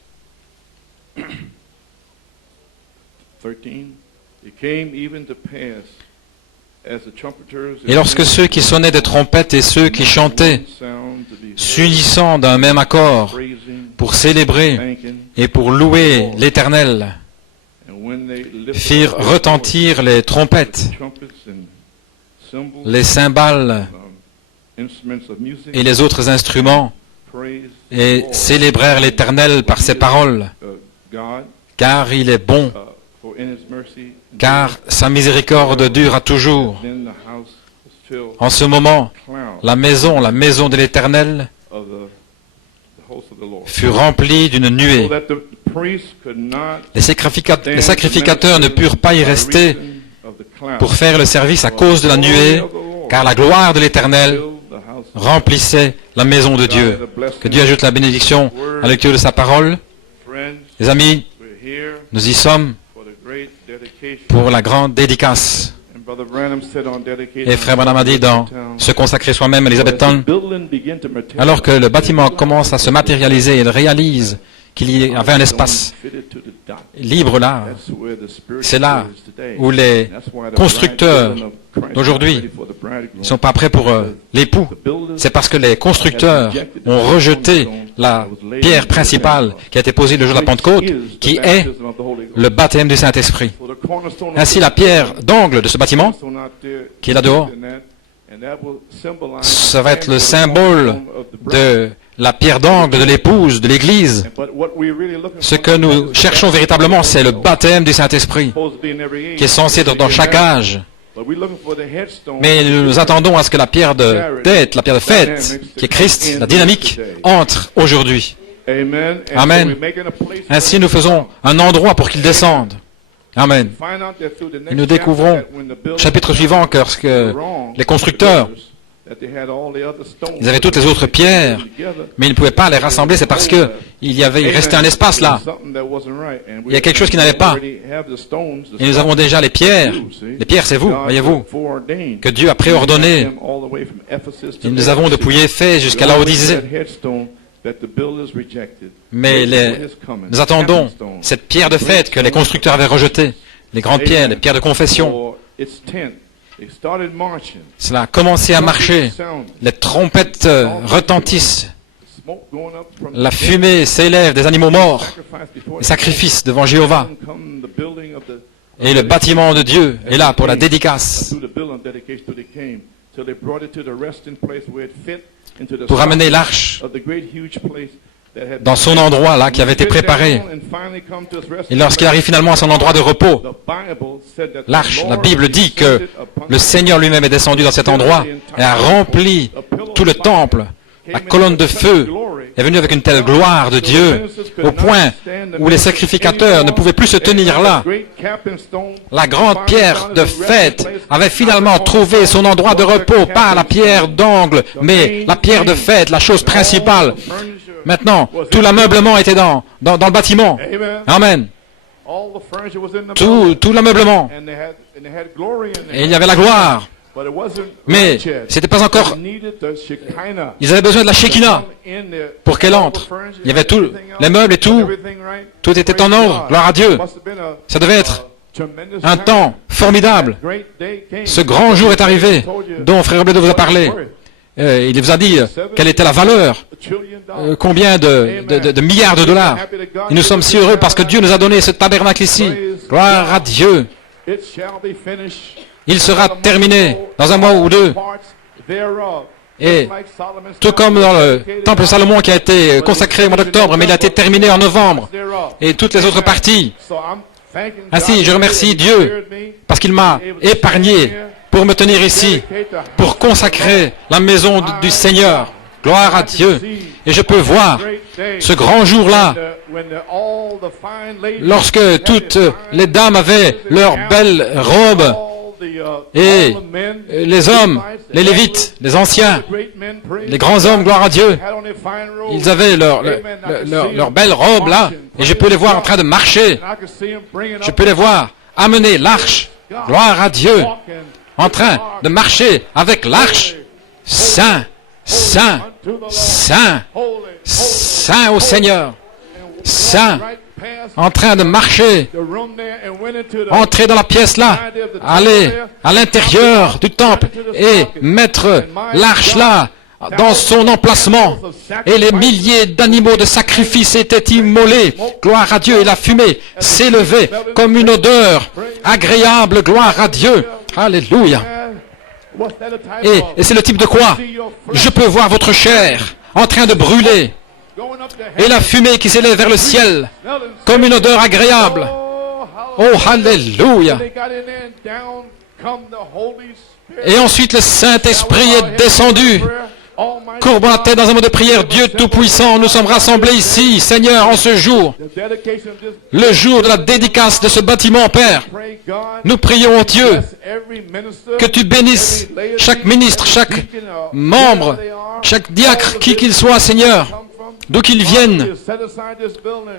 et lorsque ceux qui sonnaient des trompettes et ceux qui chantaient, s'unissant d'un même accord, pour célébrer et pour louer l'Éternel, firent retentir les trompettes, les cymbales et les autres instruments, et célébrèrent l'Éternel par ses paroles, car il est bon, car sa miséricorde dure à toujours. En ce moment, la maison de l'Éternel fut remplie d'une nuée. Les sacrificateurs ne purent pas y rester pour faire le service à cause de la nuée, car la gloire de l'Éternel remplissait la maison de Dieu. Que Dieu ajoute la bénédiction à la lecture de sa parole. Les amis, nous y sommes pour la grande dédicace. Et Frère Branham a dit dans Se consacrer soi-même, Elizabethton, alors que le bâtiment commence à se matérialiser, il réalise qu'il y avait un espace libre là. C'est là où les constructeurs d'aujourd'hui ne sont pas prêts pour l'époux. C'est parce que les constructeurs ont rejeté la pierre principale qui a été posée le jour de la Pentecôte, qui est le baptême du Saint-Esprit. Ainsi, la pierre d'angle de ce bâtiment, qui est là dehors, ça va être le symbole de la pierre d'angle de l'épouse, de l'Église. Ce que nous cherchons véritablement, c'est le baptême du Saint-Esprit, qui est censé être dans chaque âge. Mais nous attendons à ce que la pierre de tête, la pierre de fête, qui est Christ, la dynamique, entre aujourd'hui. Amen. Ainsi, nous faisons un endroit pour qu'il descende. Amen. Et nous découvrons, chapitre suivant, que lorsque les constructeurs, ils avaient toutes les autres pierres, mais ils ne pouvaient pas les rassembler, c'est parce que il restait un espace là. Il y a quelque chose qui n'allait pas. Et nous avons déjà les pierres. Les pierres, c'est vous, voyez-vous, que Dieu a préordonné. Et nous avons depuis Éphèse jusqu'à Laodicée. Mais nous attendons cette pierre de fête que les constructeurs avaient rejetée, les grandes pierres, les pierres de confession, Cela a commencé à marcher. Les trompettes retentissent. La fumée s'élève des animaux morts. Les sacrifices devant Jéhovah. Et le bâtiment de Dieu est là pour la dédicace. Pour amener l'arche dans son endroit là qui avait été préparé. Et lorsqu'il arrive finalement à son endroit de repos, l'arche, la Bible dit que le Seigneur lui-même est descendu dans cet endroit et a rempli tout le temple. La colonne de feu est venue avec une telle gloire de Dieu, au point où les sacrificateurs ne pouvaient plus se tenir là. La grande pierre de fête avait finalement trouvé son endroit de repos, pas la pierre d'angle, mais la pierre de fête, la chose principale. Maintenant, tout l'ameublement était dans le bâtiment. Amen. Tout l'ameublement. Et il y avait la gloire. Mais ce n'était pas encore... Ils avaient besoin de la Shekinah pour qu'elle entre. Il y avait tous les meubles et tout. Tout était en ordre. Gloire à Dieu. Ça devait être un temps formidable. Ce grand jour est arrivé dont Frère Bledo vous a parlé. Il vous a dit quelle était la valeur, combien de milliards de dollars. Et nous sommes si heureux parce que Dieu nous a donné ce tabernacle ici. Gloire à Dieu. Il sera terminé dans un mois ou deux. Et tout comme dans le temple Salomon qui a été consacré au mois d'octobre, mais il a été terminé en novembre. Et toutes les autres parties. Ainsi, je remercie Dieu parce qu'il m'a épargné pour me tenir ici, pour consacrer la maison du Seigneur. Gloire à Dieu. Et je peux voir ce grand jour-là, lorsque toutes les dames avaient leurs belles robes, et les hommes, les Lévites, les anciens, les grands hommes, gloire à Dieu, ils avaient leurs belles robes là, et je peux les voir en train de marcher. Je peux les voir amener l'arche, gloire à Dieu, en train de marcher avec l'arche. Saint, Saint, Saint, Saint au Seigneur, Saint, en train de marcher, entrer dans la pièce là, aller à l'intérieur du temple et mettre l'arche là, dans son emplacement. Et les milliers d'animaux de sacrifice étaient immolés. Gloire à Dieu. Et la fumée s'élevait comme une odeur agréable. Gloire à Dieu. Alléluia. Et c'est le type de quoi? Je peux voir votre chair en train de brûler. Et la fumée qui s'élève vers le ciel comme une odeur agréable. Oh, alléluia. Et ensuite le Saint-Esprit est descendu. Courbons la tête dans un mot de prière. Dieu Tout-Puissant, nous sommes rassemblés ici, Seigneur, en ce jour. Le jour de la dédicace de ce bâtiment, Père. Nous prions, Dieu, que tu bénisses chaque ministre, chaque membre, chaque diacre, qui qu'il soit, Seigneur. D'où qu'ils viennent,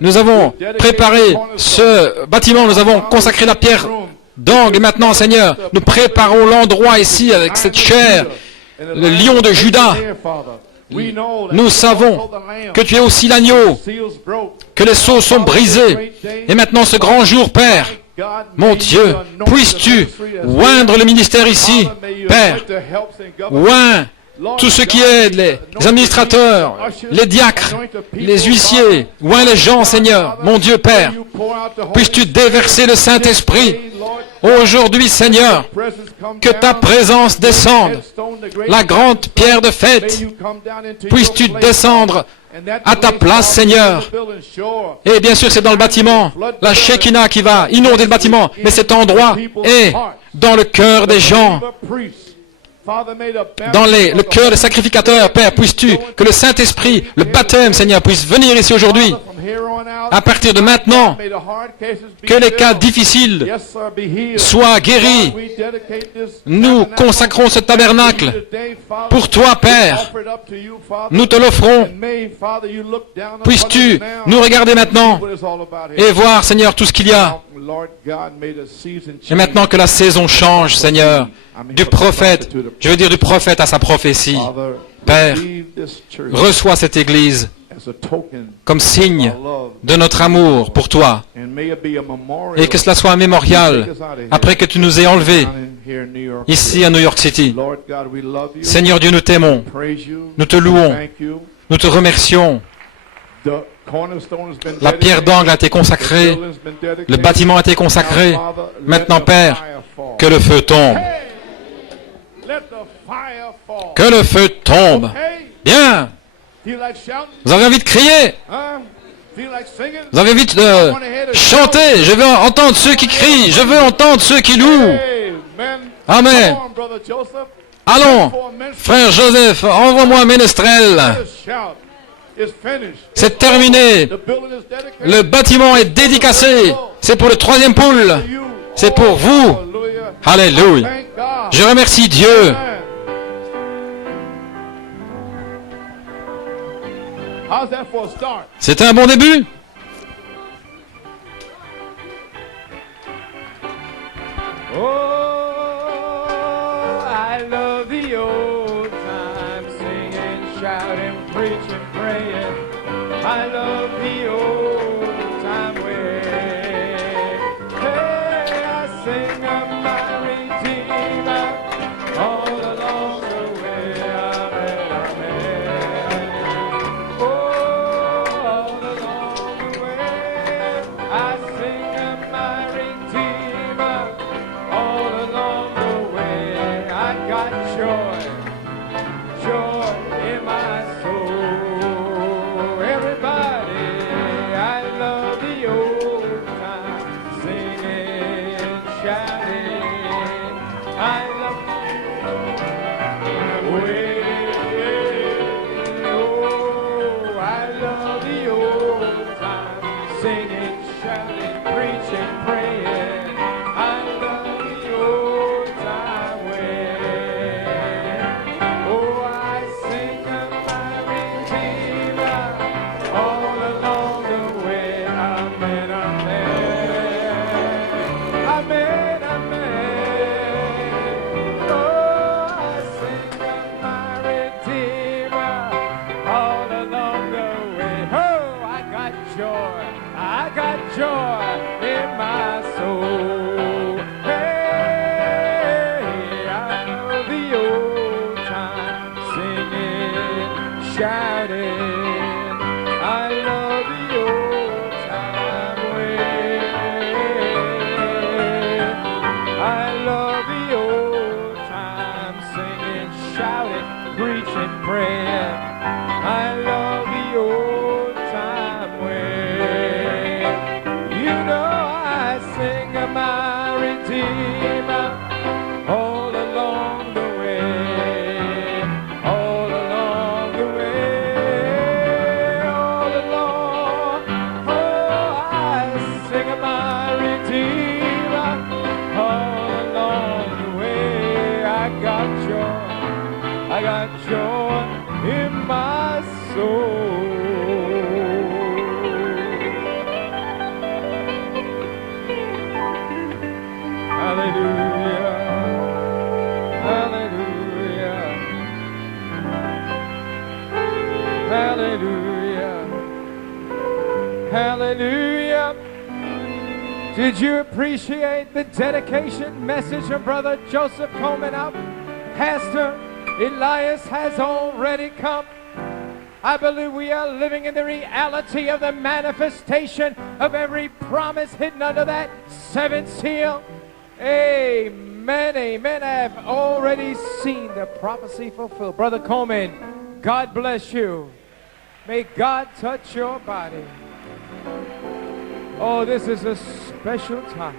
nous avons préparé ce bâtiment, nous avons consacré la pierre d'angle. Et maintenant, Seigneur, nous préparons l'endroit ici avec cette chair, le lion de Juda. Nous savons que tu es aussi l'agneau, que les sceaux sont brisés. Et maintenant, ce grand jour, Père, mon Dieu, puisses-tu oindre le ministère ici, Père, oins tout ce qui est les administrateurs, les diacres, les huissiers, oins les gens, Seigneur, mon Dieu Père, puisses-tu déverser le Saint-Esprit aujourd'hui, Seigneur, que ta présence descende, la grande pierre de fête, puisses-tu descendre à ta place, Seigneur. Et bien sûr, c'est dans le bâtiment, la Shekinah qui va inonder le bâtiment, mais cet endroit est dans le cœur des gens. Dans le cœur des sacrificateurs, Père, puisses-tu que le Saint-Esprit, le baptême, Seigneur, puisse venir ici aujourd'hui. À partir de maintenant, que les cas difficiles soient guéris. Nous consacrons ce tabernacle pour toi, Père. Nous te l'offrons. Puisses-tu nous regarder maintenant et voir, Seigneur, tout ce qu'il y a. Et maintenant que la saison change, Seigneur, du prophète, je veux dire du prophète à sa prophétie. Père, reçois cette Église comme signe de notre amour pour toi. et que cela soit un mémorial après que tu nous aies enlevés ici à New York City. Seigneur Dieu, nous t'aimons, nous te louons, nous te remercions. La pierre d'angle a été consacrée, le bâtiment a été consacré. Maintenant, Père, que le feu tombe. Que le feu tombe. Bien. Vous avez envie de crier? Vous avez envie de chanter? Je veux entendre ceux qui crient. Je veux entendre ceux qui louent. Amen. Allons, frère Joseph, envoie-moi un ménestrel. C'est terminé. Le bâtiment est dédicacé. C'est pour le troisième poule. C'est pour vous. Alléluia. Je remercie Dieu. C'est un bon début. I love the old time way. Hey, I sing of my Redeemer all along the way. Amen, amen. Oh, all along the way. I sing of my Redeemer all along the way. I got joy, joy in my soul. Hallelujah. Did you appreciate the dedication message of Brother Joseph Coleman up? Pastor Elias has already come. I believe we are living in the reality of the manifestation of every promise hidden under that seventh seal. Amen, amen. I have already seen the prophecy fulfilled. Brother Coleman, God bless you. May God touch your body. Oh, this is a special time.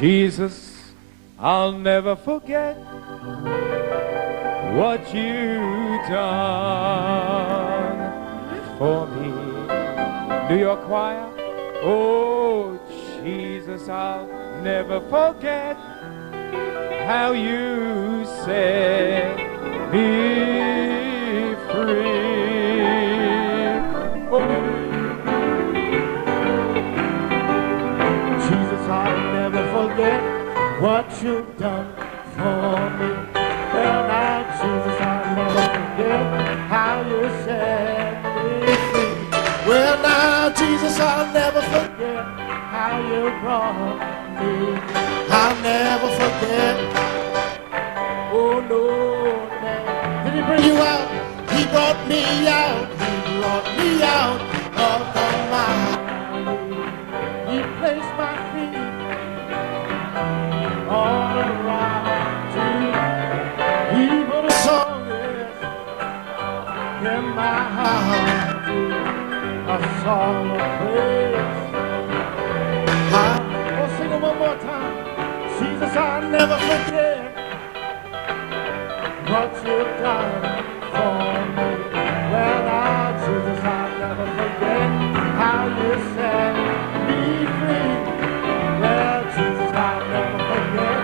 Jesus, I'll never forget what you done for me. New York Choir. Oh, Jesus, I'll never forget how you set me free. Oh. Jesus, I'll never forget what you've done for me. Well, now, Jesus, I'll never forget how you set me free. Well, now, Jesus, I'll never forget how you brought me. I'll never forget. Oh, no, man. Did he bring you out? He brought me out. He brought me out of the mire. He placed my feet on the rock. He put a song in my heart. A song of praise. We'll sing it one more time. Jesus, I'll never forget what you've done for me. Well, now, Jesus, I'll never forget how you set me free. Well, Jesus, I'll never forget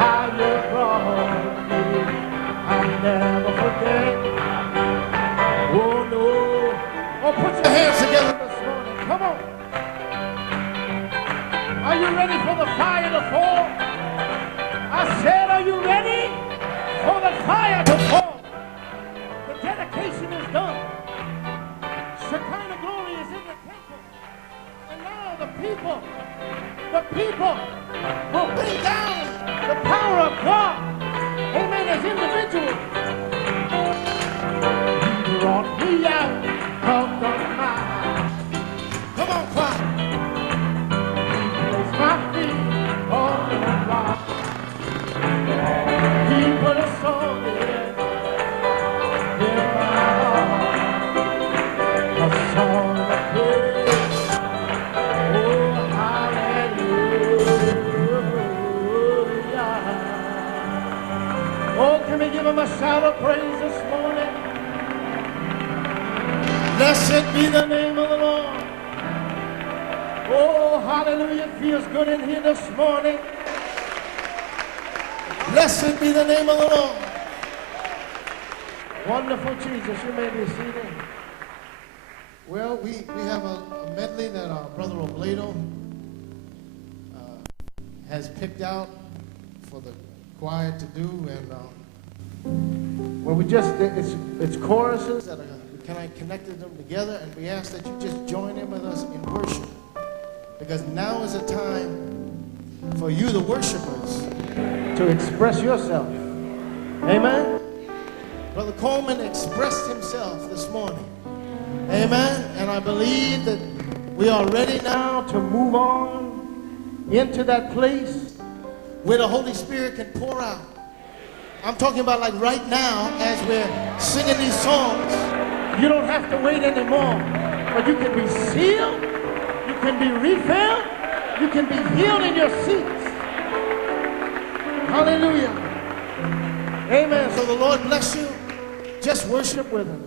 how you brought me. I'll never forget. Oh, no. Oh, put your hands together this morning. Come on. Are you ready for the fire to fall? I said, are you ready for the fire to fall? The dedication is done. Shekinah glory is in the temple. And now the people will bring down the power of God. Amen, as individuals. He brought me out of the mire. Come on, choir. My feet on the rock. He put a song in my heart, a song of praise. Oh, hallelujah. Oh, can we give him a shout of praise this morning? Blessed be the name of the Lord. Oh, hallelujah. It feels good in here this morning. Blessed be the name of the Lord. Wonderful Jesus. You may be seated. Well, we have a medley that our brother Oblato has picked out for the choir to do. And well, it's choruses that are kind of connected them together. And we ask that you just join in with us in worship. Because now is a time for you, the worshipers, to express yourself. Amen? Brother Coleman expressed himself this morning. Amen? And I believe that we are ready now to move on into that place where the Holy Spirit can pour out. I'm talking about like right now as we're singing these songs. You don't have to wait anymore, but you can be sealed. You can be refilled. You can be healed in your seats. Hallelujah. Amen. So the Lord bless you. Just worship with him.